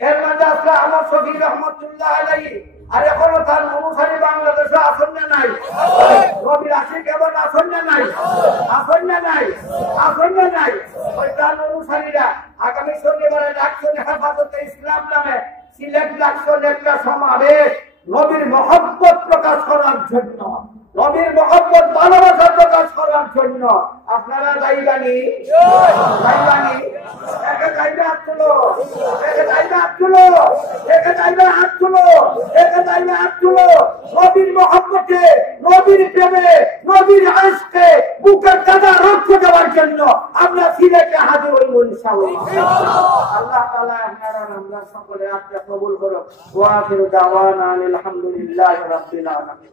এর মাঝে আসলে আমার শফিক রহমতুল্লাহ আলাইহি, আর এখনো তার অনুসারী বাংলাদেশে আসন না নাই, নবীর আশিক এবং আসন না নাই, আসন না নাই, আসন না নাই। ওই তার অনুসারীরা আগামী শনিবারে লাকসন হেফাজতে ইসলাম নামে সিলেট লাকসন একটা সমাবেশ নবীর মহব্বত প্রকাশ করার জন্য, নবীর মহব্বত ভালোবাসা প্রকাশ করার জন্য আপনারা যাইবানি, যাইবানি, একে যাইবে হাত তুলো, একে যাইবে হাত তুলো, একে যাইবে হাত তুলো, একে যাইবে হাত তুলো। নবীর মহব্বতে, নবীর প্রেমে, নবীর আশকে বুকের কাদা রক্ত দেওয়ার জন্য আমরা সিলেটে হাজির হইব ইনশাআল্লাহ। আল্লাহ তাআলা আপনারা আমরা সকলে আত্মা কবুল করো। ওয়া আখিরু দাওয়ানা আলহামদুলিল্লাহি রাব্বিল আলামিন।